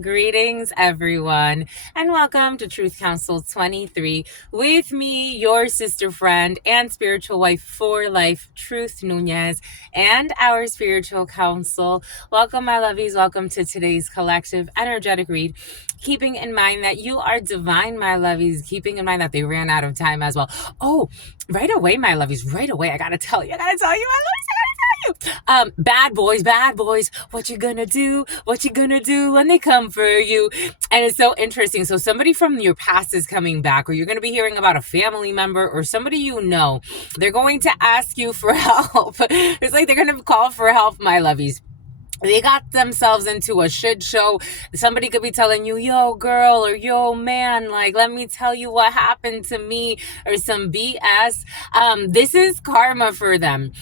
Greetings, everyone, and welcome to Truth Council 23 with me, your sister friend and spiritual wife for life, Truth Nunez, and our spiritual counsel. Welcome, my lovies. Welcome to today's collective energetic read. Keeping in mind that you are divine, my lovies, keeping in mind that they ran out of time as well. Oh, right away, my lovies, right away. I gotta tell you, my lovies, bad boys, what you gonna do? What you gonna do when they come for you? And it's so interesting. So somebody from your past is coming back, or you're gonna be hearing about a family member or somebody you know. They're going to ask you for help. It's like they're gonna call for help, my lovies. They got themselves into a shit show. Somebody could be telling you, yo, girl, or yo, man, like, let me tell you what happened to me, or some BS. This is karma for them.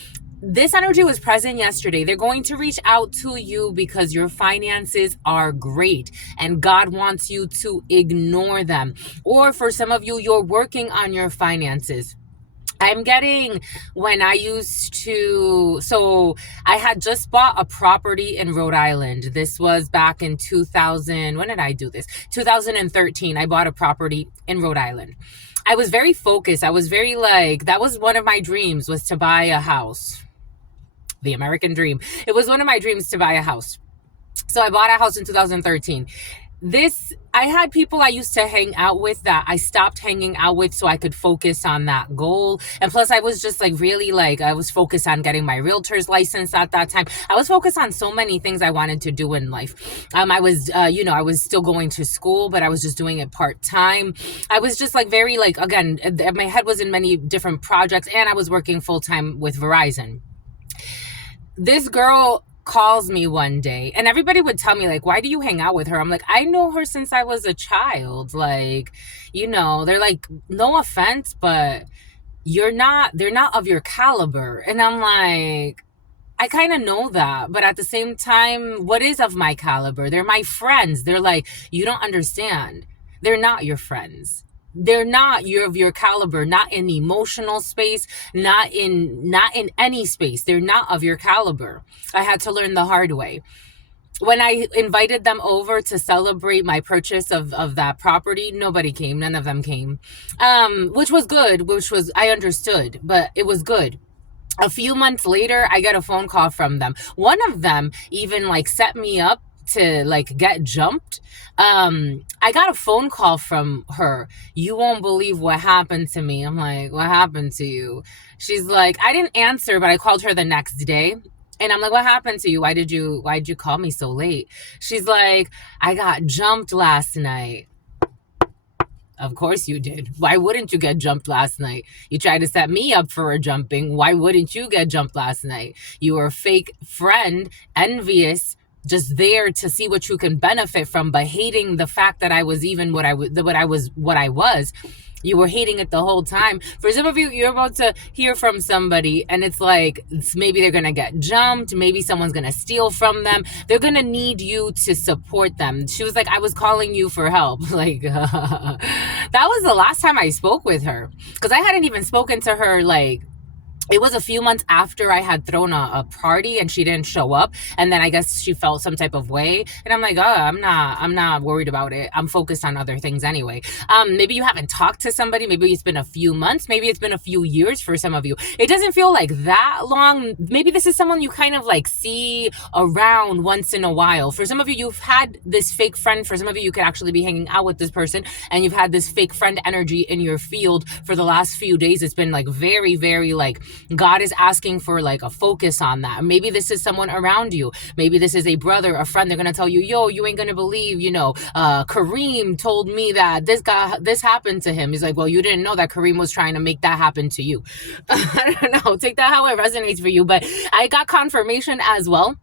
This energy was present yesterday. They're going to reach out to you because your finances are great and God wants you to ignore them. Or for some of you, you're working on your finances. I'm getting when I used to, so I had just bought a property in Rhode Island. This was back in 2000. When did I do this? 2013. I bought a property in Rhode Island. I was very focused. I was very that was one of my dreams, was to buy a house. The American dream. It was one of my dreams to buy a house. So I bought a house in 2013. I had people I used to hang out with that I stopped hanging out with so I could focus on that goal. And plus I was just really I was focused on getting my realtor's license at that time. I was focused on so many things I wanted to do in life. I was, I was still going to school, but I was just doing it part-time. I was just again, my head was in many different projects and I was working full-time with Verizon. This girl calls me one day and everybody would tell me why do you hang out with her? I'm like, I know her since I was a child. They're like, no offense, but they're not of your caliber. And I'm like, I kind of know that, but at the same time, what is of my caliber? They're my friends. They're like, you don't understand. They're not your friends. They're not of your caliber, not in emotional space, not in any space. They're not of your caliber. I had to learn the hard way. When I invited them over to celebrate my purchase of that property, nobody came. None of them came, which was good, I understood, but it was good. A few months later, I got a phone call from them. One of them even set me up to get jumped. I got a phone call from her. You won't believe what happened to me. I'm like, what happened to you? She's like, I didn't answer, but I called her the next day. And I'm like, what happened to you? Why did you call me so late? She's like, I got jumped last night. Of course you did. Why wouldn't you get jumped last night? You tried to set me up for a jumping. Why wouldn't you get jumped last night? You were a fake friend, envious, just there to see what you can benefit from, but hating the fact that I was even what I was. You were hating it the whole time. For some of you, you're about to hear from somebody and it's maybe they're going to get jumped. Maybe someone's going to steal from them. They're going to need you to support them. She was like, I was calling you for help. That was the last time I spoke with her, because I hadn't even spoken to her it was a few months after I had thrown a party and she didn't show up. And then I guess she felt some type of way. And I'm like, oh, I'm not worried about it. I'm focused on other things anyway. Maybe you haven't talked to somebody. Maybe it's been a few months. Maybe it's been a few years for some of you. It doesn't feel like that long. Maybe this is someone you kind of see around once in a while. For some of you, you've had this fake friend. For some of you, you could actually be hanging out with this person and you've had this fake friend energy in your field for the last few days. It's been very, very God is asking for a focus on that. Maybe this is someone around you. Maybe this is a brother, a friend. They're going to tell you, yo, you ain't going to believe, Kareem told me that this happened to him. He's like, well, you didn't know that Kareem was trying to make that happen to you. I don't know. Take that how it resonates for you. But I got confirmation as well.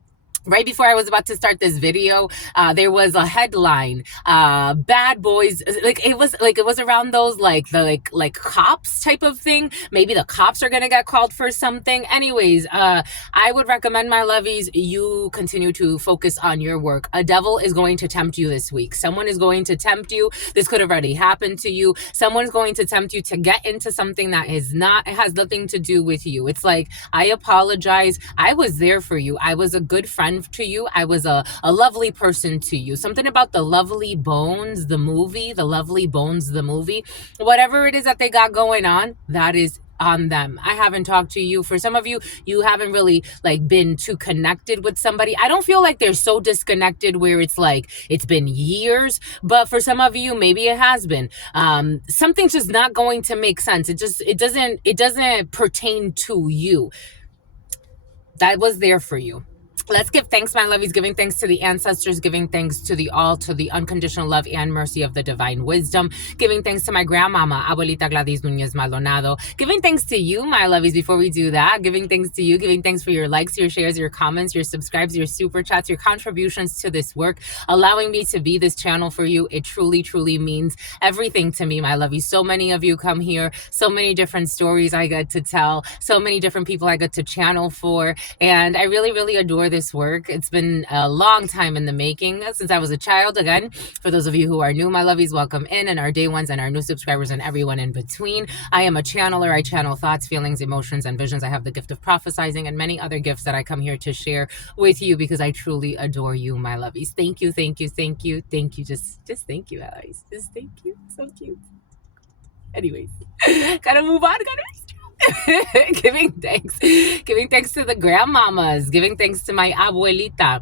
Right before I was about to start this video, there was a headline, bad boys, it was around those, the cops type of thing. Maybe the cops are gonna get called for something. Anyways, I would recommend, my lovies, you continue to focus on your work. A devil is going to tempt you this week. Someone is going to tempt you. This could have already happened to you. Someone's going to tempt you to get into something that it has nothing to do with you. It's I apologize. I was there for you. I was a good friend person to you. I was a lovely person to you. Something about the Lovely Bones, the movie, the Lovely Bones, the movie, whatever it is that they got going on, that is on them. I haven't talked to you. For some of you, you haven't really like been too connected with somebody. I don't feel like they're so disconnected where it's like it's been years, but for some of you, maybe it has been. Something's just not going to make sense. It doesn't pertain to you. That was there for you. Let's give thanks, my lovies, giving thanks to the ancestors, giving thanks to the all, to the unconditional love and mercy of the divine wisdom, giving thanks to my grandmama, Abuelita Gladys Nunez Maldonado, giving thanks to you, my lovies, before we do that, giving thanks to you, giving thanks for your likes, your shares, your comments, your subscribes, your super chats, your contributions to this work, allowing me to be this channel for you. It truly, truly means everything to me, my lovies. So many of you come here, so many different stories I get to tell, so many different people I get to channel for, and I really, really adore this work. It's been a long time in the making since I was a child. Again, for those of you who are new, my lovies, welcome in, and our day ones and our new subscribers and everyone in between. I am a channeler. I channel thoughts, feelings, emotions, and visions. I have the gift of prophesying and many other gifts that I come here to share with you because I truly adore you, my lovies. Thank you, thank you, thank you, thank you. Just thank you, allies. Just thank you. So cute. Anyways, gotta move on. Giving thanks to the grandmamas, giving thanks to my abuelita,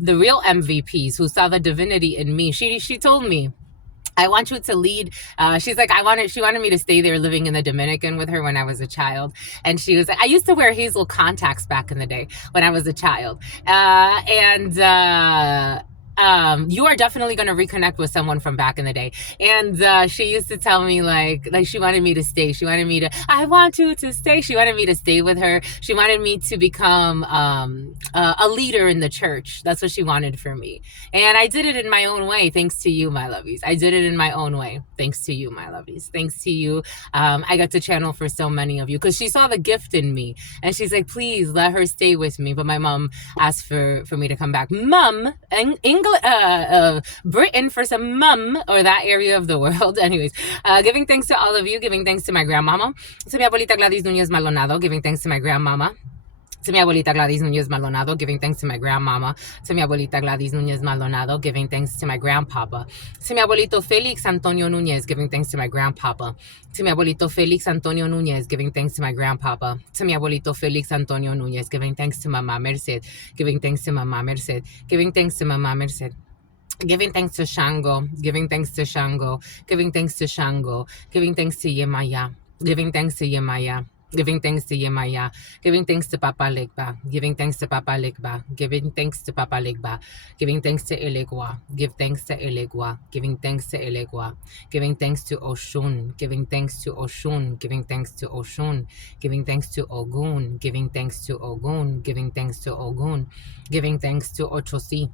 the real MVPs who saw the divinity in me. She told me, I want you to lead. She's like, she wanted me to stay there living in the Dominican with her when I was a child. And she was like, I used to wear hazel contacts back in the day when I was a child. You are definitely going to reconnect with someone from back in the day. And she used to tell me like she wanted me to stay. I want you to stay. She wanted me to stay with her. She wanted me to become a leader in the church. That's what she wanted for me. And I did it in my own way. Thanks to you, my lovies. I did it in my own way. Thanks to you, my lovies. Thanks to you. I got to channel for so many of you because she saw the gift in me. And she's like, please let her stay with me. But my mom asked for me to come back. Mom, Britain for some mum, or that area of the world. Anyways, giving thanks to all of you, giving thanks to my grandmama, to mi abuelita Gladys Nunez Maldonado, giving thanks to my grandmama, to mi abuelita Gladys Nunez Maldonado, giving thanks to my grandmama, to mi abuelita Gladys Nunez Maldonado, giving thanks to my grandpapa, to mi abuelito Felix Antonio Nunez, giving thanks to my grandpapa, to mi abuelito Felix Antonio Nunez, giving thanks to my grandpapa, to mi abuelito Felix Antonio Nunez, giving thanks to Mama Merced, giving thanks to Mama Merced, giving thanks to Mama Merced. Giving thanks to Shango, giving thanks to Shango, giving thanks to Shango, giving thanks to Yemaya, giving thanks to Yemaya, giving thanks to Yemaya, giving thanks to Papa Legba, giving thanks to Papa Legba, giving thanks to Papa Legba, giving thanks to Elegua, give thanks to Elegua, giving thanks to Elegua, giving thanks to Oshun, giving thanks to Oshun, giving thanks to Oshun, giving thanks to Ogun, giving thanks to Ogun, giving thanks to Ogun, giving thanks to Ochosi.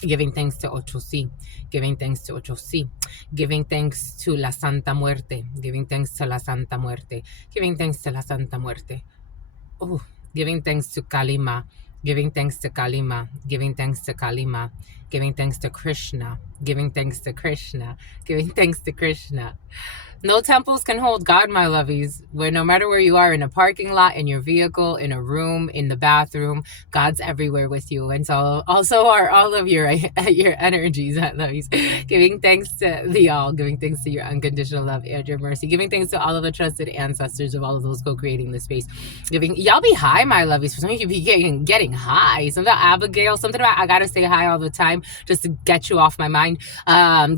Giving thanks to Ochosi, giving thanks to Ochosi, giving thanks to la Santa Muerte, giving thanks to la Santa Muerte, giving thanks to la Santa Muerte. Oh, giving thanks to Kalima, giving thanks to Kalima, giving thanks to Kalima, giving thanks to Krishna, giving thanks to Krishna, giving thanks to Krishna. No temples can hold God, my lovies. Where no matter where you are, in a parking lot, in your vehicle, in a room, in the bathroom, God's everywhere with you. And so also are all of your energies, my lovies. Giving thanks to the all, giving thanks to your unconditional love and your mercy, giving thanks to all of the trusted ancestors of all of those co-creating the space. Y'all be high, my lovies. For some of you be getting high. Something about Abigail, something about I gotta stay high all the time just to get you off my mind.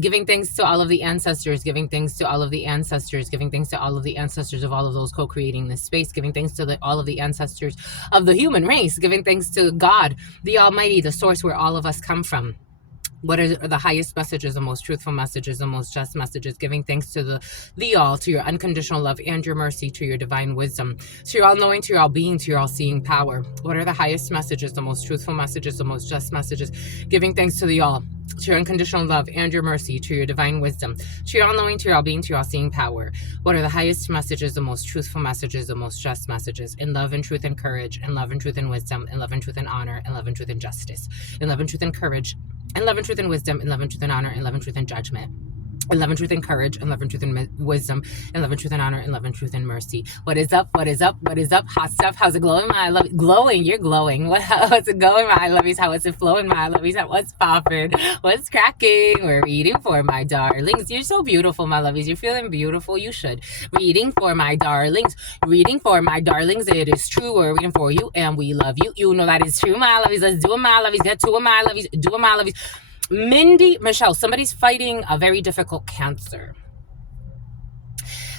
Giving thanks to all of the ancestors, giving thanks to all of the ancestors, giving thanks to all of the ancestors of all of those co-creating this space, giving thanks to all of the ancestors of the human race, giving thanks to God, the Almighty, the source where all of us come from. What are the highest messages, the most truthful messages, the most just messages, giving thanks to the all, to your unconditional love and your mercy, to your divine wisdom, to your all-knowing, to your all-being, to your all-seeing power. What are the highest messages, the most truthful messages, the most just messages, giving thanks to the all, to your unconditional love and your mercy, to your divine wisdom, to your all-knowing, to your all-being, to your all-seeing power. What are the highest messages, the most truthful messages, the most just messages, in love and truth and courage, in love and truth and wisdom, in love and truth and honor, in love and truth and justice, in love and truth and courage, in love and truth and wisdom, in love and truth and honor, in love and truth and judgment. in love and truth and courage, in love and truth and wisdom, in love and truth and honor, in love and truth and mercy. What is up? What is up? What is up? Hot stuff. How's it glowing? My love, glowing. You're glowing. How's it going? My lovies. How is it flowing? My lovies. What's popping? What's cracking? We're reading for my darlings. You're so beautiful, my lovies. You're feeling beautiful. You should. Reading for my darlings. Reading for my darlings. It is true. We're reading for you, and we love you. You know that is true, my lovies. Let's do it, my lovies. Get to it, my lovies. Do it, my lovies. Mindy, Michelle, somebody's fighting a very difficult cancer.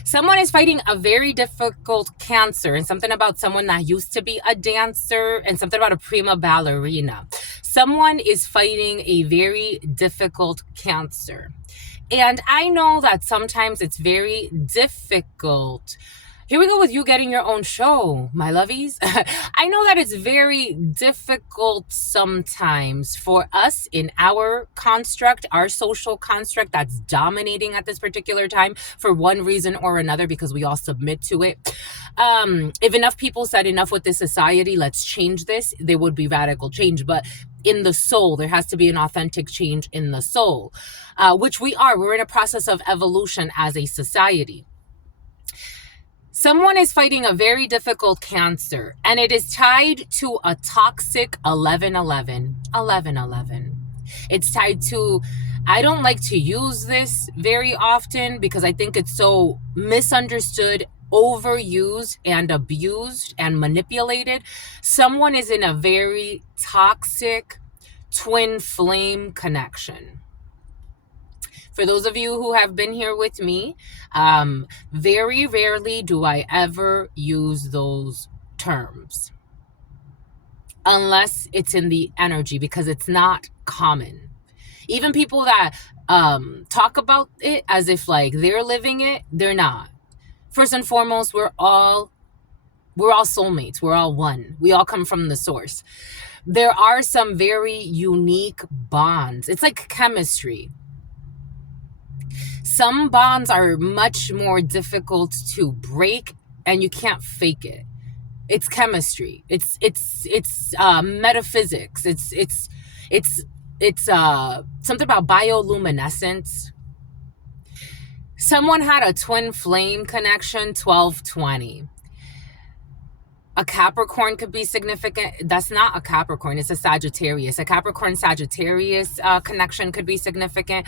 Someone is fighting a very difficult cancer, and something about someone that used to be a dancer, and something about a prima ballerina. Someone is fighting a very difficult cancer. And I know that sometimes it's very difficult. Here we go with you getting your own show, my lovies. I know that it's very difficult sometimes for us in our construct, our social construct that's dominating at this particular time for one reason or another, because we all submit to it. If enough people said enough with this society, let's change this, there would be radical change. But in the soul, there has to be an authentic change in the soul, which we are. We're in a process of evolution as a society. Someone is fighting a very difficult cancer, and it is tied to a toxic 1111. 1111. It's tied to, I don't like to use this very often because I think it's so misunderstood, overused, and abused and manipulated. Someone is in a very toxic twin flame connection. For those of you who have been here with me, very rarely do I ever use those terms unless it's in the energy, because it's not common. Even people that talk about it as if like they're living it, they're not. First and foremost, we're all soulmates. We're all one. We all come from the source. There are some very unique bonds. It's like chemistry. Some bonds are much more difficult to break, and you can't fake it. It's chemistry. It's metaphysics. It's something about bioluminescence. Someone had a twin flame connection, 1220. A Capricorn could be significant. That's not a Capricorn. It's a Sagittarius. A Capricorn Sagittarius connection could be significant.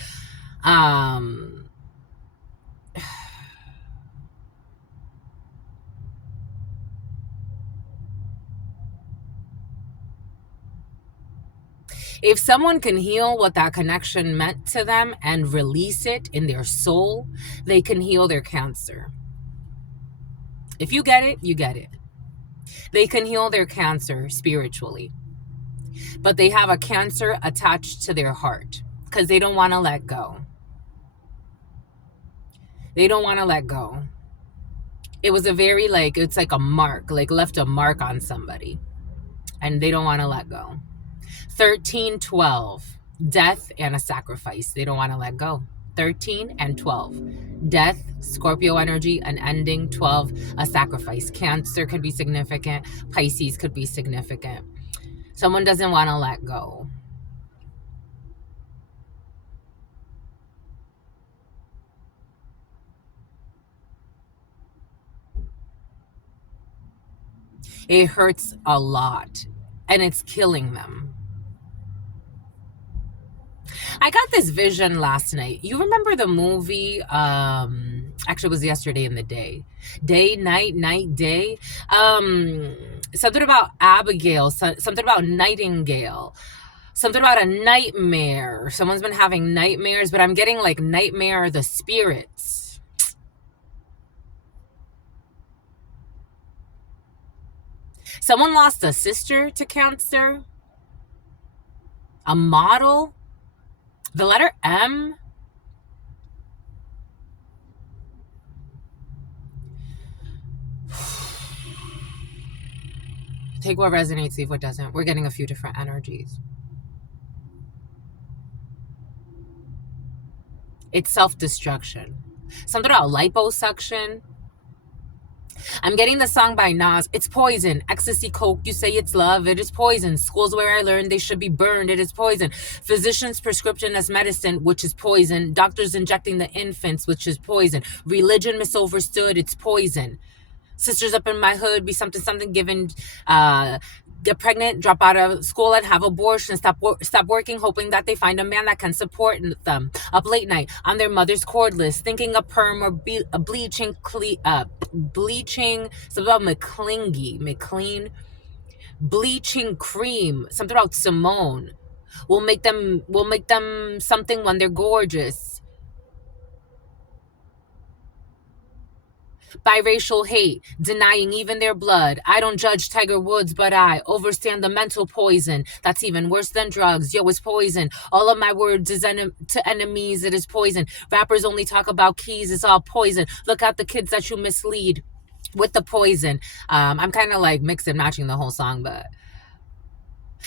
If someone can heal what that connection meant to them and release it in their soul, they can heal their cancer. If you get it, you get it. They can heal their cancer spiritually. But they have a cancer attached to their heart because they don't want to let go. They don't want to let go. It was a very it's like a mark, like left a mark on somebody. And they don't want to let go. 1312, death and a sacrifice. They don't want to let go. 13 and 12, death, Scorpio energy, an ending. 12, a sacrifice. Cancer could be significant. Pisces could be significant. Someone doesn't want to let go. It hurts a lot, and it's killing them. I got this vision last night. You remember the movie? Actually, it was yesterday in the day. Day, night, night, day. Something about Abigail. Something about Nightingale. Something about a nightmare. Someone's been having nightmares, but I'm getting like nightmare the spirits. Someone lost a sister to cancer. A model. The letter M. Take what resonates, leave what doesn't. We're getting a few different energies. It's self-destruction. Something about liposuction. I'm getting the song by Nas. It's poison. Ecstasy, coke, you say it's love. It is poison. Schools where I learned they should be burned. It is poison. Physicians' prescription as medicine, which is poison. Doctors injecting the infants, which is poison. Religion misunderstood. It's poison. Sisters up in my hood be something something given, get pregnant, drop out of school and have abortion, stop working, hoping that they find a man that can support them. Up late night on their mother's cordless, thinking a perm or a bleaching, something about McClean, bleaching cream, something about Simone. Will make them something when they're gorgeous. Biracial hate, denying even their blood. I don't judge Tiger Woods, but I overstand the mental poison. That's even worse than drugs. Yo, it's poison. All of my words is to enemies, it is poison. Rappers only talk about keys, it's all poison. Look out the kids that you mislead with the poison. I'm kind of like mixing, matching the whole song, but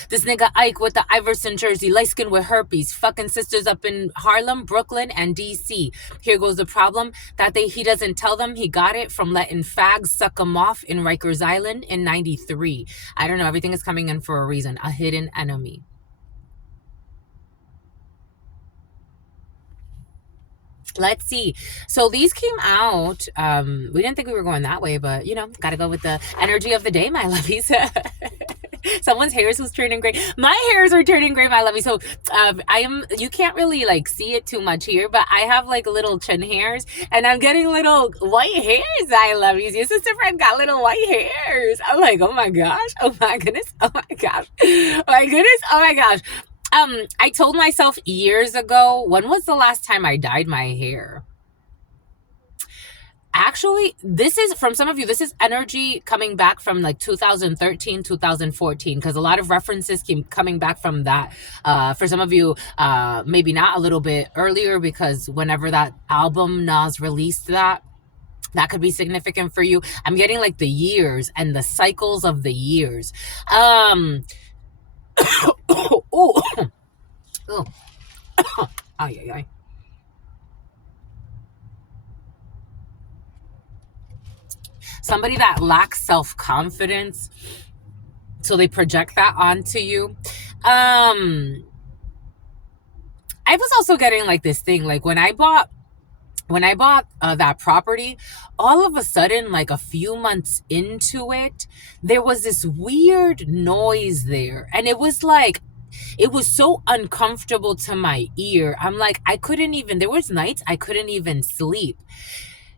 this nigga Ike with the Iverson jersey, light skin with herpes, fucking sisters up in Harlem, Brooklyn, and DC. Here goes the problem that he doesn't tell them he got it from letting fags suck him off in Rikers Island in 93. I don't know, everything is coming in for a reason. A hidden enemy. Let's see. So these came out. We didn't think we were going that way, but gotta go with the energy of the day, my lovies. Someone's hairs was turning gray. My hairs are turning gray, my lovey. So you can't really like see it too much here, but I have like little chin hairs and I'm getting little white hairs, I love you. Your sister friend got little white hairs. I'm like, oh my gosh, oh my goodness, oh my gosh, oh my goodness, oh my gosh. I told myself years ago, when was the last time I dyed my hair? Actually, this is from some of you, this is energy coming back from like 2013, 2014, because a lot of references keep coming back from that. For some of you, maybe not a little bit earlier, because whenever that album Nas released that could be significant for you. I'm getting like the years and the cycles of the years. Oh, oh, oh, ay, ay, ay. Somebody that lacks self-confidence, so they project that onto you. I was also getting like this thing, like when I bought that property, all of a sudden, like a few months into it, there was this weird noise there, and it was so uncomfortable to my ear. I'm like, there was nights I couldn't even sleep.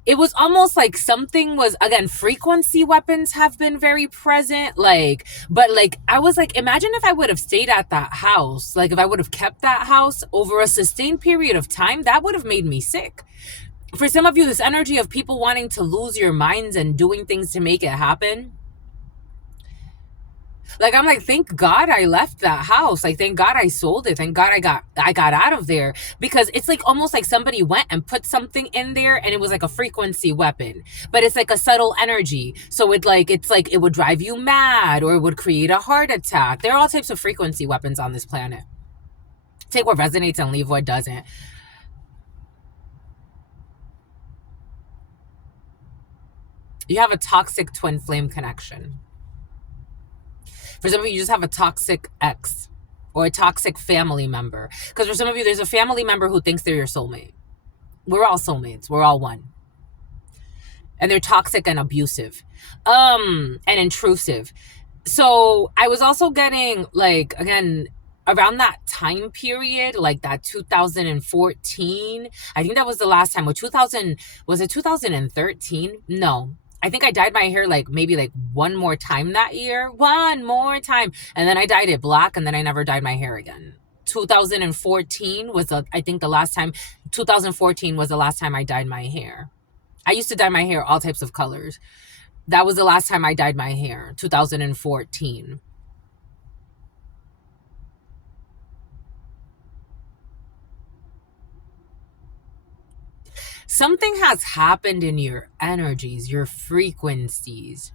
It was almost like something was, again, frequency weapons have been very present. But I was like, imagine if I would have stayed at that house, like if I would have kept that house over a sustained period of time, that would have made me sick. For some of you, this energy of people wanting to lose your minds and doing things to make it happen. Like, I'm like, thank God I left that house. Like, thank God I sold it. Thank God I got out of there, because it's like almost like somebody went and put something in there and it was like a frequency weapon, but it's like a subtle energy. So it's like it would drive you mad or it would create a heart attack. There are all types of frequency weapons on this planet. Take what resonates and leave what doesn't. You have a toxic twin flame connection. For some of you just have a toxic ex or a toxic family member. Because for some of you, there's a family member who thinks they're your soulmate. We're all soulmates. We're all one. And they're toxic and abusive, and intrusive. So I was also getting, like, again, around that time period, like that 2014, I think that was the last time. Was it 2013? No. I think I dyed my hair like maybe like one more time that year. One more time. And then I dyed it black, and then I never dyed my hair again. 2014 was, I think the last time, 2014 was the last time I dyed my hair. I used to dye my hair all types of colors. That was the last time I dyed my hair, 2014. Something has happened in your energies, your frequencies.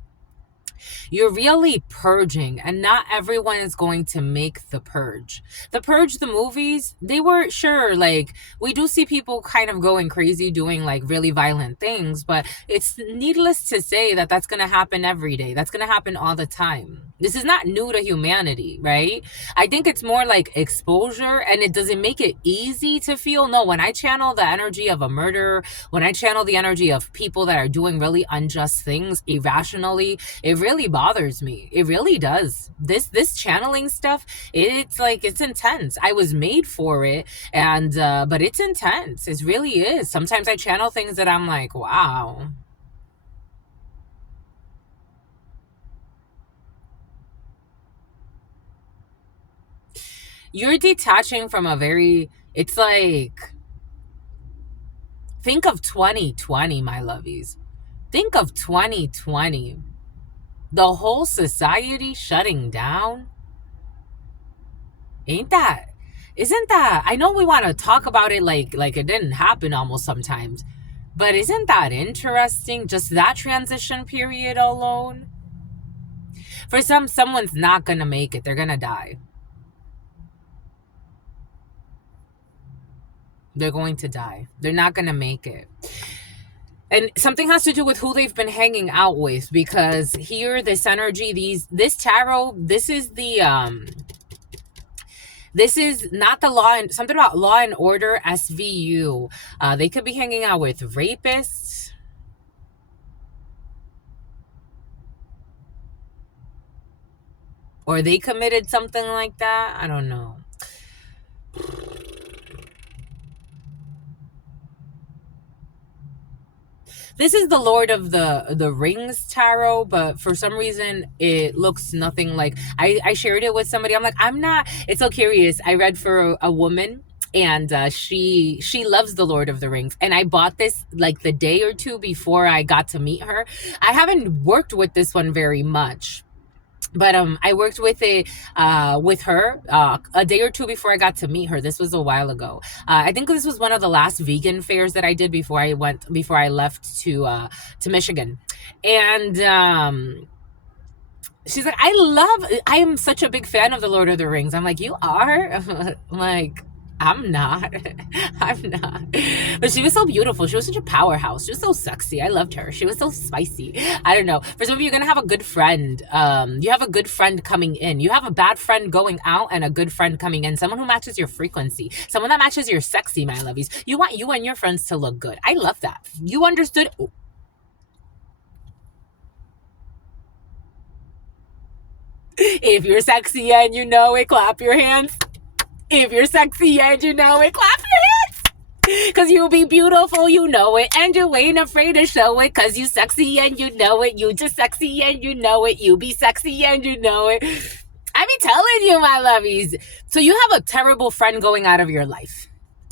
You're really purging, and not everyone is going to make the purge. The Purge, the movies, they were sure, like, we do see people kind of going crazy doing like really violent things, but it's needless to say that that's going to happen every day. That's going to happen all the time. This is not new to humanity, right? I think it's more like exposure, and it doesn't make it easy to feel. No, when I channel the energy of a murderer, when I channel the energy of people that are doing really unjust things irrationally, it really bothers me. It really does. This channeling stuff, it's like, it's intense. I was made for it, and but it's intense. It really is. Sometimes I channel things that I'm like, wow. You're detaching from a very, it's like, think of 2020, my lovies. Think of 2020. The whole society shutting down. Ain't that? Isn't that? I know we want to talk about it like it didn't happen almost sometimes. But isn't that interesting? Just that transition period alone? For someone's not going to make it. They're going to die. They're going to die. They're not going to make it. And something has to do with who they've been hanging out with, because here, this energy, this tarot, this is not the law, and something about Law and Order SVU. They could be hanging out with rapists. Or they committed something like that. I don't know. This is the Lord of the Rings tarot, but for some reason it looks nothing like. I shared it with somebody. I'm like, I'm not. It's so curious. I read for a woman, and she loves the Lord of the Rings, and I bought this like the day or two before I got to meet her. I haven't worked with this one very much, but I worked with it with her a day or two before I got to meet her. This was a while ago. I think this was one of the last vegan fairs that I did before I left to Michigan. And she's like, I am such a big fan of the Lord of the Rings. I'm like, you are? I'm like, I'm not. I'm not. But she was so beautiful. She was such a powerhouse. She was so sexy. I loved her. She was so spicy. I don't know. For some of you, you're going to have a good friend. You have a good friend coming in. You have a bad friend going out and a good friend coming in. Someone who matches your frequency. Someone that matches your sexy, my lovies. You want you and your friends to look good. I love that. You understood. If you're sexy and you know it, clap your hands. If you're sexy and you know it, clap your hands. Cause you be beautiful, you know it, and you ain't afraid to show it. Cause you sexy and you know it. You just sexy and you know it. You be sexy and you know it. I be telling you, my lovies. So you have a terrible friend going out of your life.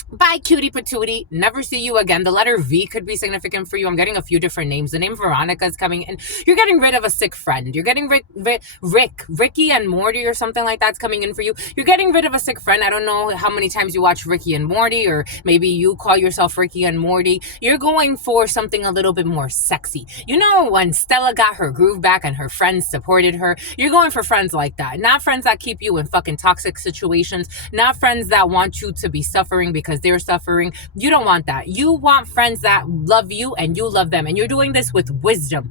Bye, cutie patootie. Never see you again. The letter V could be significant for you. I'm getting a few different names. The name Veronica is coming in. You're getting rid of a sick friend. You're getting Ricky and Morty or something like that's coming in for you. You're getting rid of a sick friend. I don't know how many times you watch Ricky and Morty, or maybe you call yourself Ricky and Morty. You're going for something a little bit more sexy. You know, when Stella got her groove back and her friends supported her, you're going for friends like that. Not friends that keep you in fucking toxic situations. Not friends that want you to be suffering because they're suffering. You don't want that. You want friends that love you and you love them, and you're doing this with wisdom.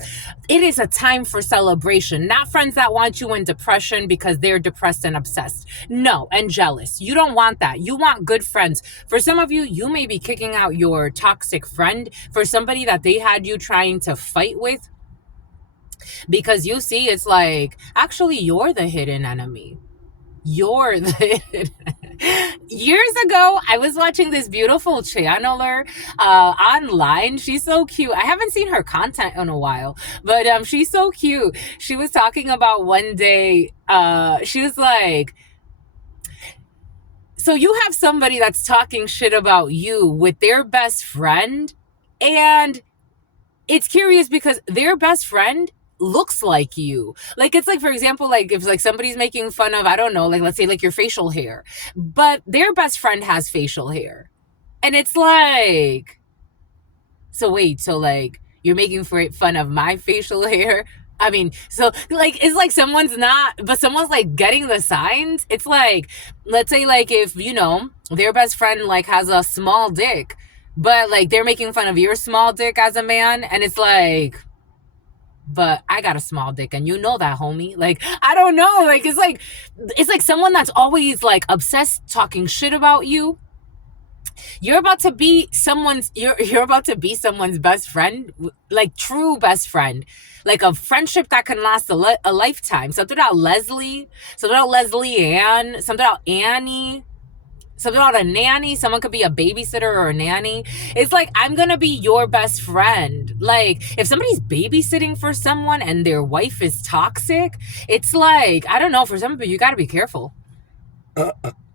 It is a time for celebration. Not friends that want you in depression because they're depressed and obsessed. No, and jealous. You don't want that. You want good friends. For some of you, you may be kicking out your toxic friend for somebody that they had you trying to fight with, because you see, it's like, actually, you're the hidden enemy. You're the Years ago, I was watching this beautiful channeler online. She's so cute. I haven't seen her content in a while, but she's so cute. She was talking about one day, she was like, so you have somebody that's talking shit about you with their best friend, and it's curious because their best friend looks like you. Like, it's like, for example, like if like somebody's making fun of, I don't know, like let's say like your facial hair, but their best friend has facial hair. And it's like, so wait, so like you're making fun of my facial hair, I mean, so like it's like someone's not, but someone's like getting the signs. It's like, let's say like if their best friend like has a small dick, but like they're making fun of your small dick as a man, and it's like, but I got a small dick and you know that, homie. Like, I don't know. Like it's like someone that's always like obsessed talking shit about you. You're about to be you're about to be someone's best friend, like true best friend, like a friendship that can last a lifetime. Something about Leslie, something about Leslie Ann, something about Annie, something about a nanny. Someone could be a babysitter or a nanny. It's like, I'm gonna be your best friend. Like, if somebody's babysitting for someone and their wife is toxic, it's like, I don't know, for some people you gotta be careful.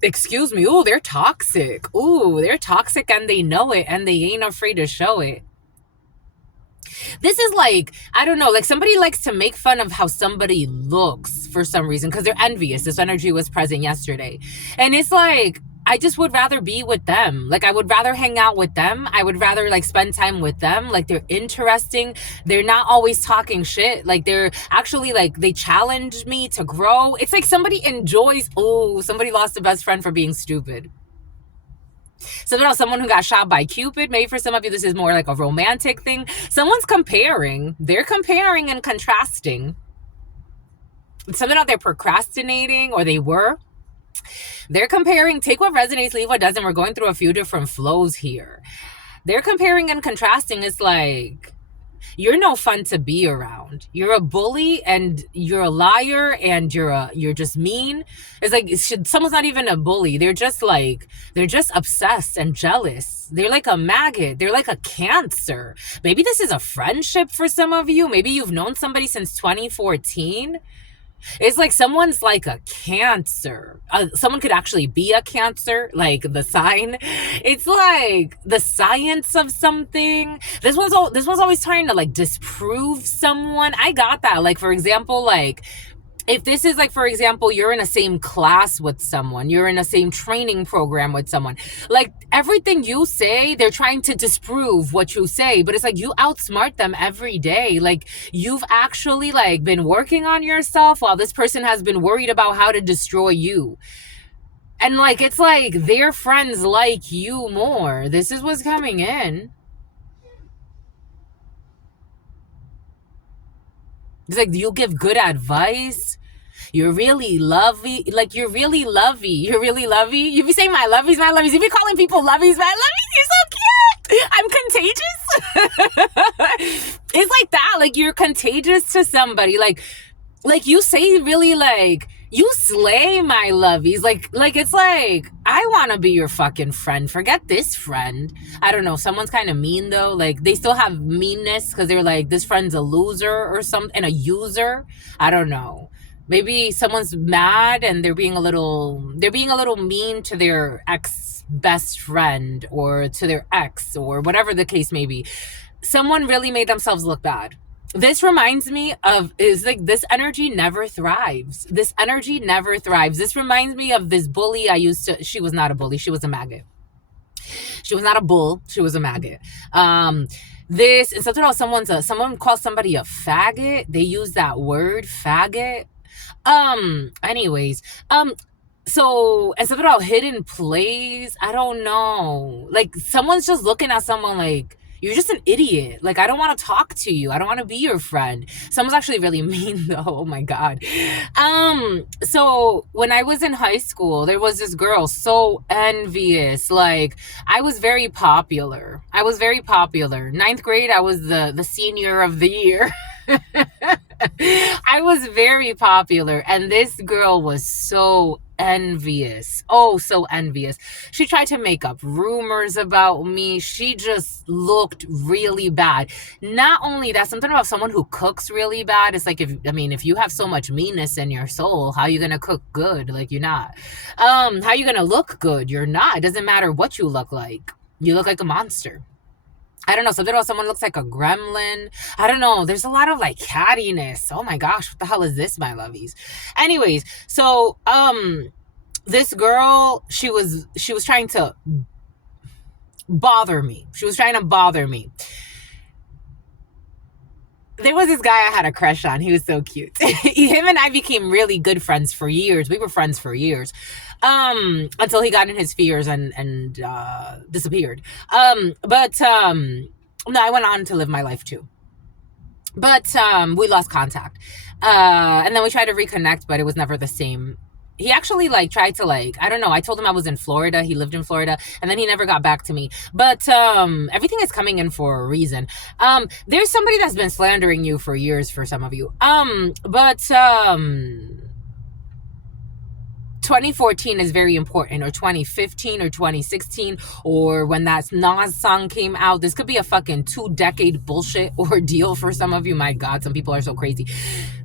Excuse me. Ooh, they're toxic. Ooh, they're toxic and they know it and they ain't afraid to show it. This is like, I don't know, like somebody likes to make fun of how somebody looks for some reason because they're envious. This energy was present yesterday. And it's like, I just would rather be with them. Like, I would rather hang out with them. I would rather like spend time with them. Like, they're interesting. They're not always talking shit. Like, they're actually like, they challenge me to grow. It's like somebody enjoys, oh, somebody lost a best friend for being stupid. Someone who got shot by Cupid. Maybe for some of you, this is more like a romantic thing. Someone's comparing. They're comparing and contrasting. Something out there procrastinating, or they were. They're comparing. Take what resonates, leave what doesn't. We're going through a few different flows here. They're comparing and contrasting. It's like, you're no fun to be around. You're a bully and you're a liar and you're just mean. It's like, someone's not even a bully. They're just obsessed and jealous. They're like a maggot. They're like a cancer. Maybe this is a friendship for some of you. Maybe you've known somebody since 2014. It's like someone's like a cancer. Someone could actually be a cancer, like the sign. It's like the science of something. This one's always trying to like disprove someone. I got that. Like, for example, like, if this is like, for example, you're in the same class with someone, you're in the same training program with someone, like everything you say, they're trying to disprove what you say, but it's like you outsmart them every day. Like, you've actually like been working on yourself while this person has been worried about how to destroy you. And like, it's like their friends like you more. This is what's coming in. It's like, you give good advice. You're really lovey. Like, you're really lovey. You're really lovey. You be saying my lovies, my lovies. You be calling people lovies, my lovies. You're so cute. I'm contagious. It's like that. Like, you're contagious to somebody. Like you say really like, you slay my lovies. Like it's like, I want to be your fucking friend. Forget this friend. I don't know. Someone's kind of mean though. Like, they still have meanness because they're like, this friend's a loser or something, and a user. I don't know. Maybe someone's mad and they're being a little mean to their ex best friend or to their ex or whatever the case may be. Someone really made themselves look bad. This reminds me of, is like, this energy never thrives. This energy never thrives. This reminds me of this bully she was not a bully. She was a maggot. She was not a bull. She was a maggot. This, instead of someone calls somebody a faggot, they use that word, faggot. Anyways, so, and something about hidden plays, I don't know. Like, someone's just looking at someone like, you're just an idiot. Like, I don't want to talk to you. I don't want to be your friend. Someone's actually really mean though. Oh my God. So when I was in high school, there was this girl so envious. Like, I was very popular. Ninth grade, I was the senior of the year. I was very popular, and this girl was so envious. Oh, so envious. She tried to make up rumors about me. She just looked really bad. Not only that, something about someone who cooks really bad. It's like, if you have so much meanness in your soul, how are you gonna cook good? Like, you're not. How are you gonna look good? You're not. It doesn't matter what you look like. You look like a monster. I don't know, something about someone looks like a gremlin. I don't know. There's a lot of like cattiness. Oh my gosh, what the hell is this, my lovies? Anyways, so this girl, she was trying to bother me. There was this guy I had a crush on. He was so cute. Him and I became really good friends for years. We were friends for years. Until he got in his fears and disappeared. But no, I went on to live my life too. But we lost contact. And then we tried to reconnect, but it was never the same. He actually like tried to like, I don't know, I told him I was in Florida. He lived in Florida, and then he never got back to me. But everything is coming in for a reason. There's somebody that's been slandering you for years for some of you. But 2014 is very important, or 2015 or 2016, or when that Nas song came out. This could be a fucking 2-decade bullshit ordeal for some of you. My God, some people are so crazy.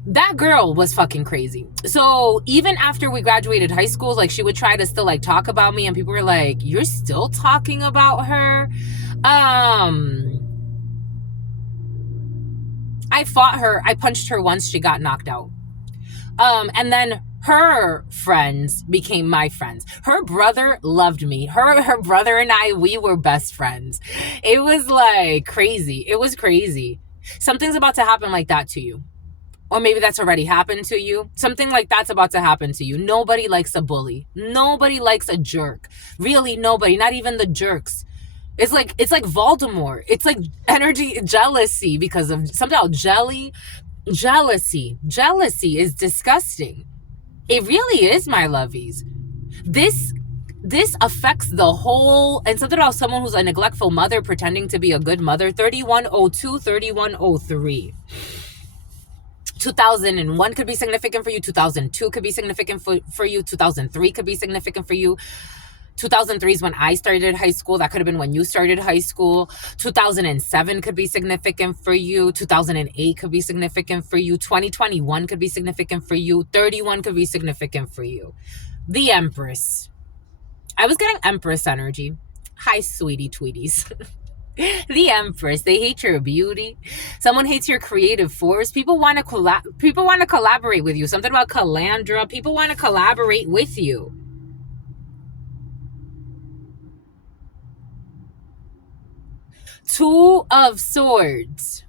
That girl was fucking crazy. So even after we graduated high school, like, she would try to still like talk about me, and people were like, you're still talking about her? I fought her. I punched her once. She got knocked out. And then her friends became my friends. Her brother loved me. Her brother and I, we were best friends. It was like crazy. It was crazy. Something's about to happen like that to you. Or maybe that's already happened to you. Something like that's about to happen to you. Nobody likes a bully. Nobody likes a jerk. Really, nobody. Not even the jerks. It's like Voldemort. It's like energy jealousy because of something about jealousy is disgusting. It really is, my lovies. This affects the whole, and something about someone who's a neglectful mother pretending to be a good mother. 3102, 3103. 2001 could be significant for you. 2002 could be significant for you. 2003 could be significant for you. 2003 is when I started high school. That could have been when you started high school. 2007 could be significant for you. 2008 could be significant for you. 2021 could be significant for you. 31 could be significant for you. The Empress. I was getting Empress energy. Hi, sweetie tweeties. The Empress. They hate your beauty. Someone hates your creative force. People want to collaborate with you. Something about Calandra. People want to collaborate with you. Two of Swords.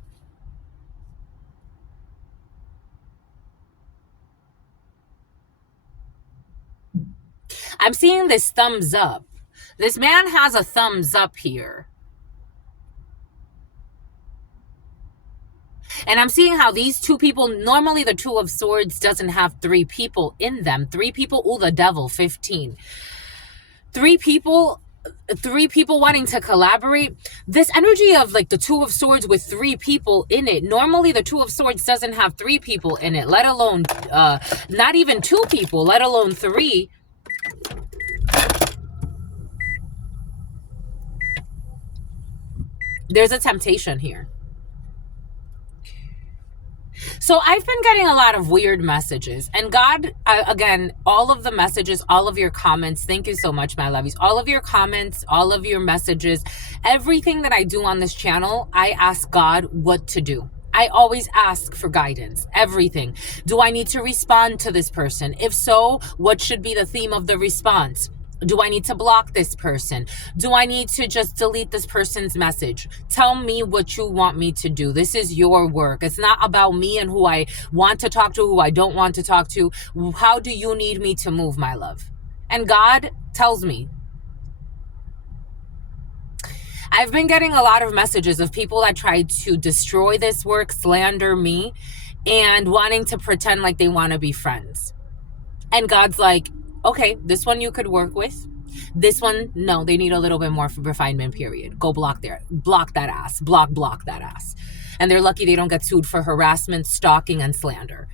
I'm seeing this thumbs up. This man has a thumbs up here. And I'm seeing how these two people, normally the Two of Swords doesn't have 3 people in them. 3 people, ooh, the devil, 15. 3 people wanting to collaborate. This energy of like the Two of Swords with 3 people in it. Normally the Two of Swords doesn't have 3 people in it, let alone not even 2 people, let alone 3. There's a temptation here. So I've been getting a lot of weird messages, and God, again, all of the messages, all of your comments, thank you so much, my lovies. All of your comments, all of your messages, everything that I do on this channel, I ask God what to do. I always ask for guidance, everything. Do I need to respond to this person? If so, what should be the theme of the response? Do I need to block this person? Do I need to just delete this person's message? Tell me what you want me to do. This is your work. It's not about me and who I want to talk to, who I don't want to talk to. How do you need me to move, my love? And God tells me. I've been getting a lot of messages of people that tried to destroy this work, slander me, and wanting to pretend like they want to be friends. And God's like, okay, this one you could work with. This one, no, they need a little bit more refinement, period. Go block that ass. Block that ass. And they're lucky they don't get sued for harassment, stalking, and slander.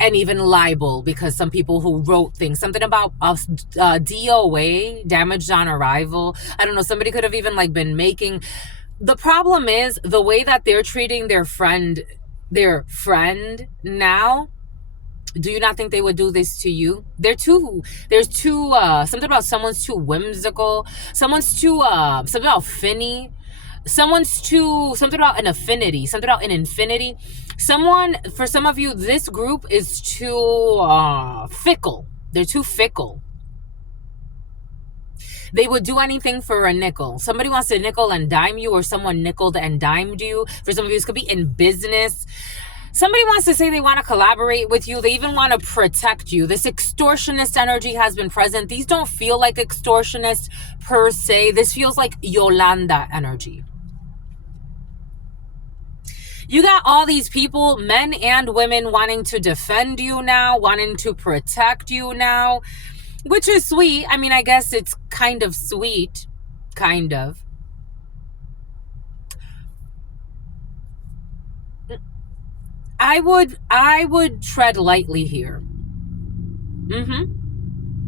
And even libel, because some people who wrote things, something about DOA, damaged on arrival. I don't know, somebody could have even like been making. The problem is the way that they're treating their friend now. Do you not think they would do this to you? There's something about someone's too whimsical. Someone's too, something about finny. Something about an affinity. Something about an infinity. For some of you, this group is too fickle. They're too fickle. They would do anything for a nickel. Somebody wants to nickel and dime you, or someone nickeled and dimed you. For some of you, this could be in business. Somebody wants to say they want to collaborate with you. They even want to protect you. This extortionist energy has been present. These don't feel like extortionists per se. This feels like Yolanda energy. You got all these people, men and women, wanting to defend you now, wanting to protect you now, which is sweet. I mean, I guess it's kind of sweet, kind of. I would tread lightly here.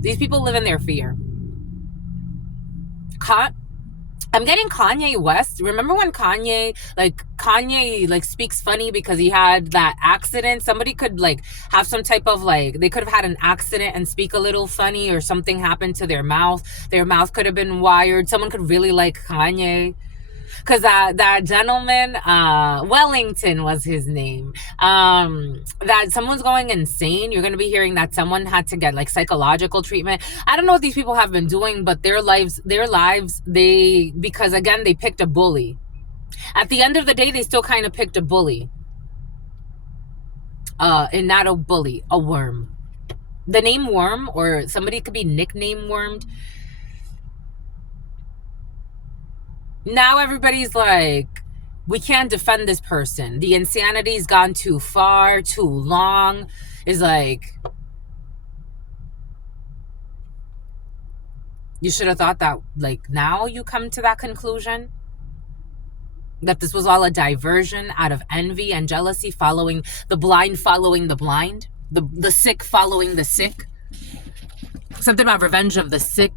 These people live in their fear. I'm getting Kanye West. Remember when Kanye speaks funny because he had that accident? Somebody could like have some type of they could have had an accident and speak a little funny, or something happened to their mouth. Their mouth could have been wired. Someone could really like Kanye. Because that gentleman, Wellington was his name, that someone's going insane. You're going to be hearing that someone had to get like psychological treatment. I don't know what these people have been doing, but their lives, because again, they picked a bully. At the end of the day, they still kind of picked a bully. And not a bully, a worm. The name Worm, or somebody could be nickname wormed. Now everybody's like, we can't defend this person. The insanity's gone too far, too long. Is like, you should have thought that, like, now you come to that conclusion? That this was all a diversion out of envy and jealousy, following the blind, the sick following the sick. Something about revenge of the sick.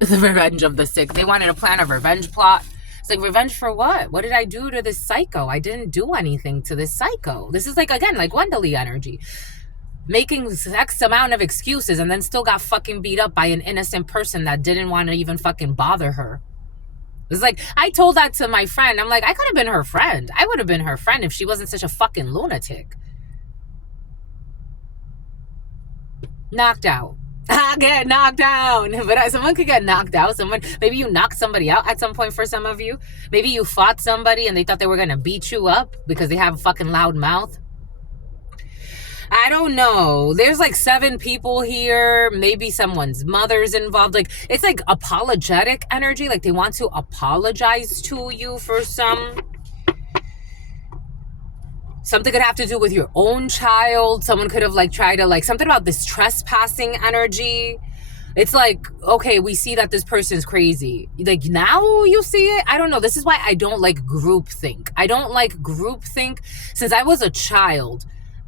The revenge of the sick. They wanted to plan a revenge plot. It's like, revenge for what? What did I do to this psycho? I didn't do anything to this psycho. This is like, again, like Wendeley energy. Making X amount of excuses and then still got fucking beat up by an innocent person that didn't want to even fucking bother her. It's like, I told that to my friend. I'm like, I could have been her friend. I would have been her friend if she wasn't such a fucking lunatic. Knocked out. I get knocked down. But someone could get knocked out. Maybe you knocked somebody out at some point for some of you. Maybe you fought somebody and they thought they were going to beat you up because they have a fucking loud mouth. I don't know. There's like 7 people here. Maybe someone's mother's involved. Like, it's like apologetic energy. Like they want to apologize to you for something could have to do with your own child. Someone could have like tried to like something about this trespassing energy. It's like, okay, we see that this person's crazy. Like now you see it. I don't know. This is why I don't like groupthink. I don't like groupthink since I was a child.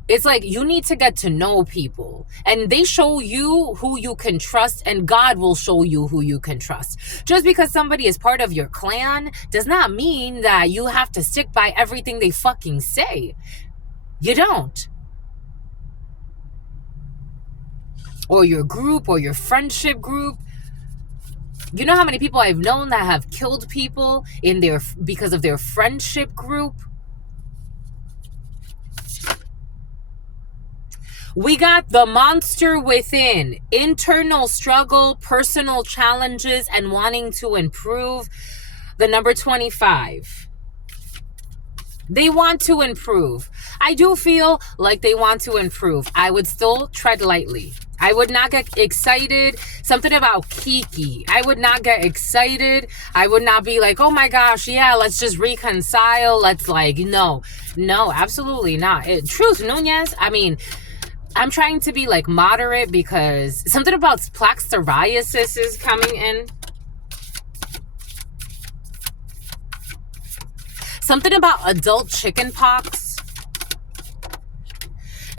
It's like you need to get to know people and they show you who you can trust and God will show you who you can trust. Just because somebody is part of your clan does not mean that you have to stick by everything they fucking say. You don't. Or your group or your friendship group. You know how many people I've known that have killed people because of their friendship group? We got the monster within, internal struggle, personal challenges, and wanting to improve. The number 25. They want to improve. I do feel like they want to improve. I would still tread lightly. I would not get excited. Something about Kiki. I would not get excited. I would not be like, oh my gosh, yeah, let's just reconcile. Let's like, no, absolutely not. Truth, Nunez, I mean, I'm trying to be like moderate because something about plaque psoriasis is coming in. Something about adult chicken pox.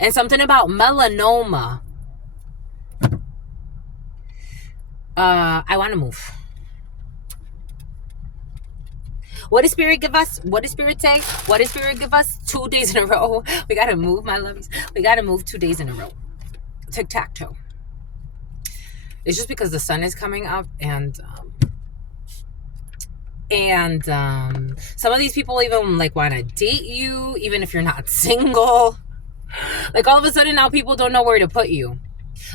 And something about melanoma. I want to move. What does Spirit give us? What does Spirit say? What does Spirit give us? 2 days in a row. We got to move, my lovies. We got to move 2 days in a row. Tic-tac-toe. It's just because the sun is coming up and some of these people even like want to date you, even if you're not single. Like all of a sudden now people don't know where to put you.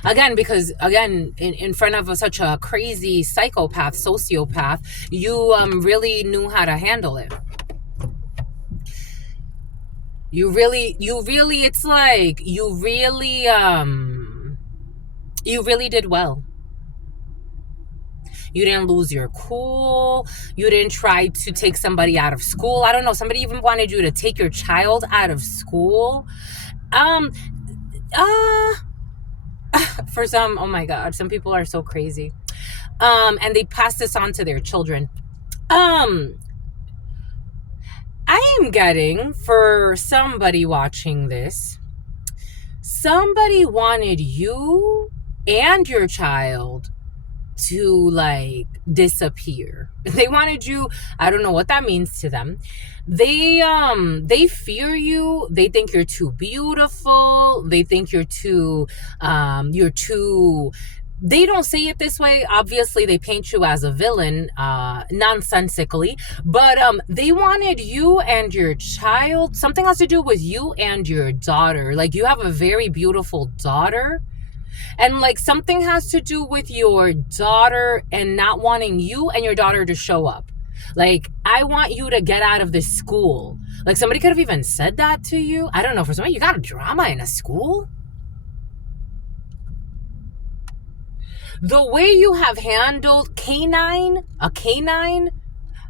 Again, because again, in front of such a crazy psychopath, sociopath, you really knew how to handle it. It's like you really did well. You didn't lose your cool. You didn't try to take somebody out of school. I don't know. Somebody even wanted you to take your child out of school. Um, uh, for some, oh my God, some people are so crazy. And they pass this on to their children. I am getting, for somebody watching this, somebody wanted you and your child to like disappear. They wanted you, I don't know what that means to them. They fear you. They think you're too beautiful. They think you're too they don't say it this way. Obviously, they paint you as a villain, nonsensically. But they wanted you and your child. Something has to do with you and your daughter. Like, you have a very beautiful daughter. And like, something has to do with your daughter and not wanting you and your daughter to show up. Like, I want you to get out of this school. Like, somebody could have even said that to you. I don't know. For somebody, you got a drama in a school? The way you have handled a canine,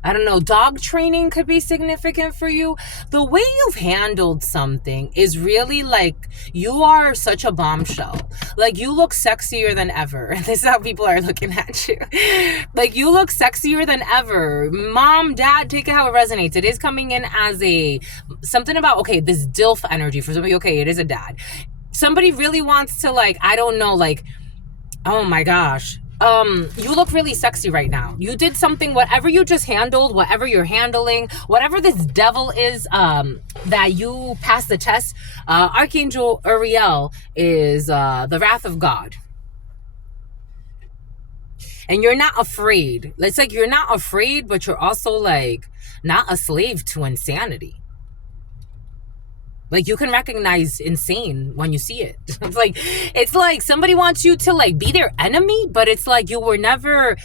I don't know, dog training could be significant for you. The way you've handled something is really like, you are such a bombshell. Like, you look sexier than ever. This is how people are looking at you. Like, you look sexier than ever. Mom, dad, take it how it resonates. It is coming in as something about, okay, this DILF energy. For somebody, okay, it is a dad. Somebody really wants to, like, I don't know, like, oh my gosh. You look really sexy right now. You did something, whatever you just handled, whatever you're handling, whatever this devil is, that you passed the test. Archangel Uriel is, the wrath of God. And you're not afraid. It's like, you're not afraid, but you're also like not a slave to insanity. Like, you can recognize insane when you see it. It's like somebody wants you to like be their enemy, but it's like you were never,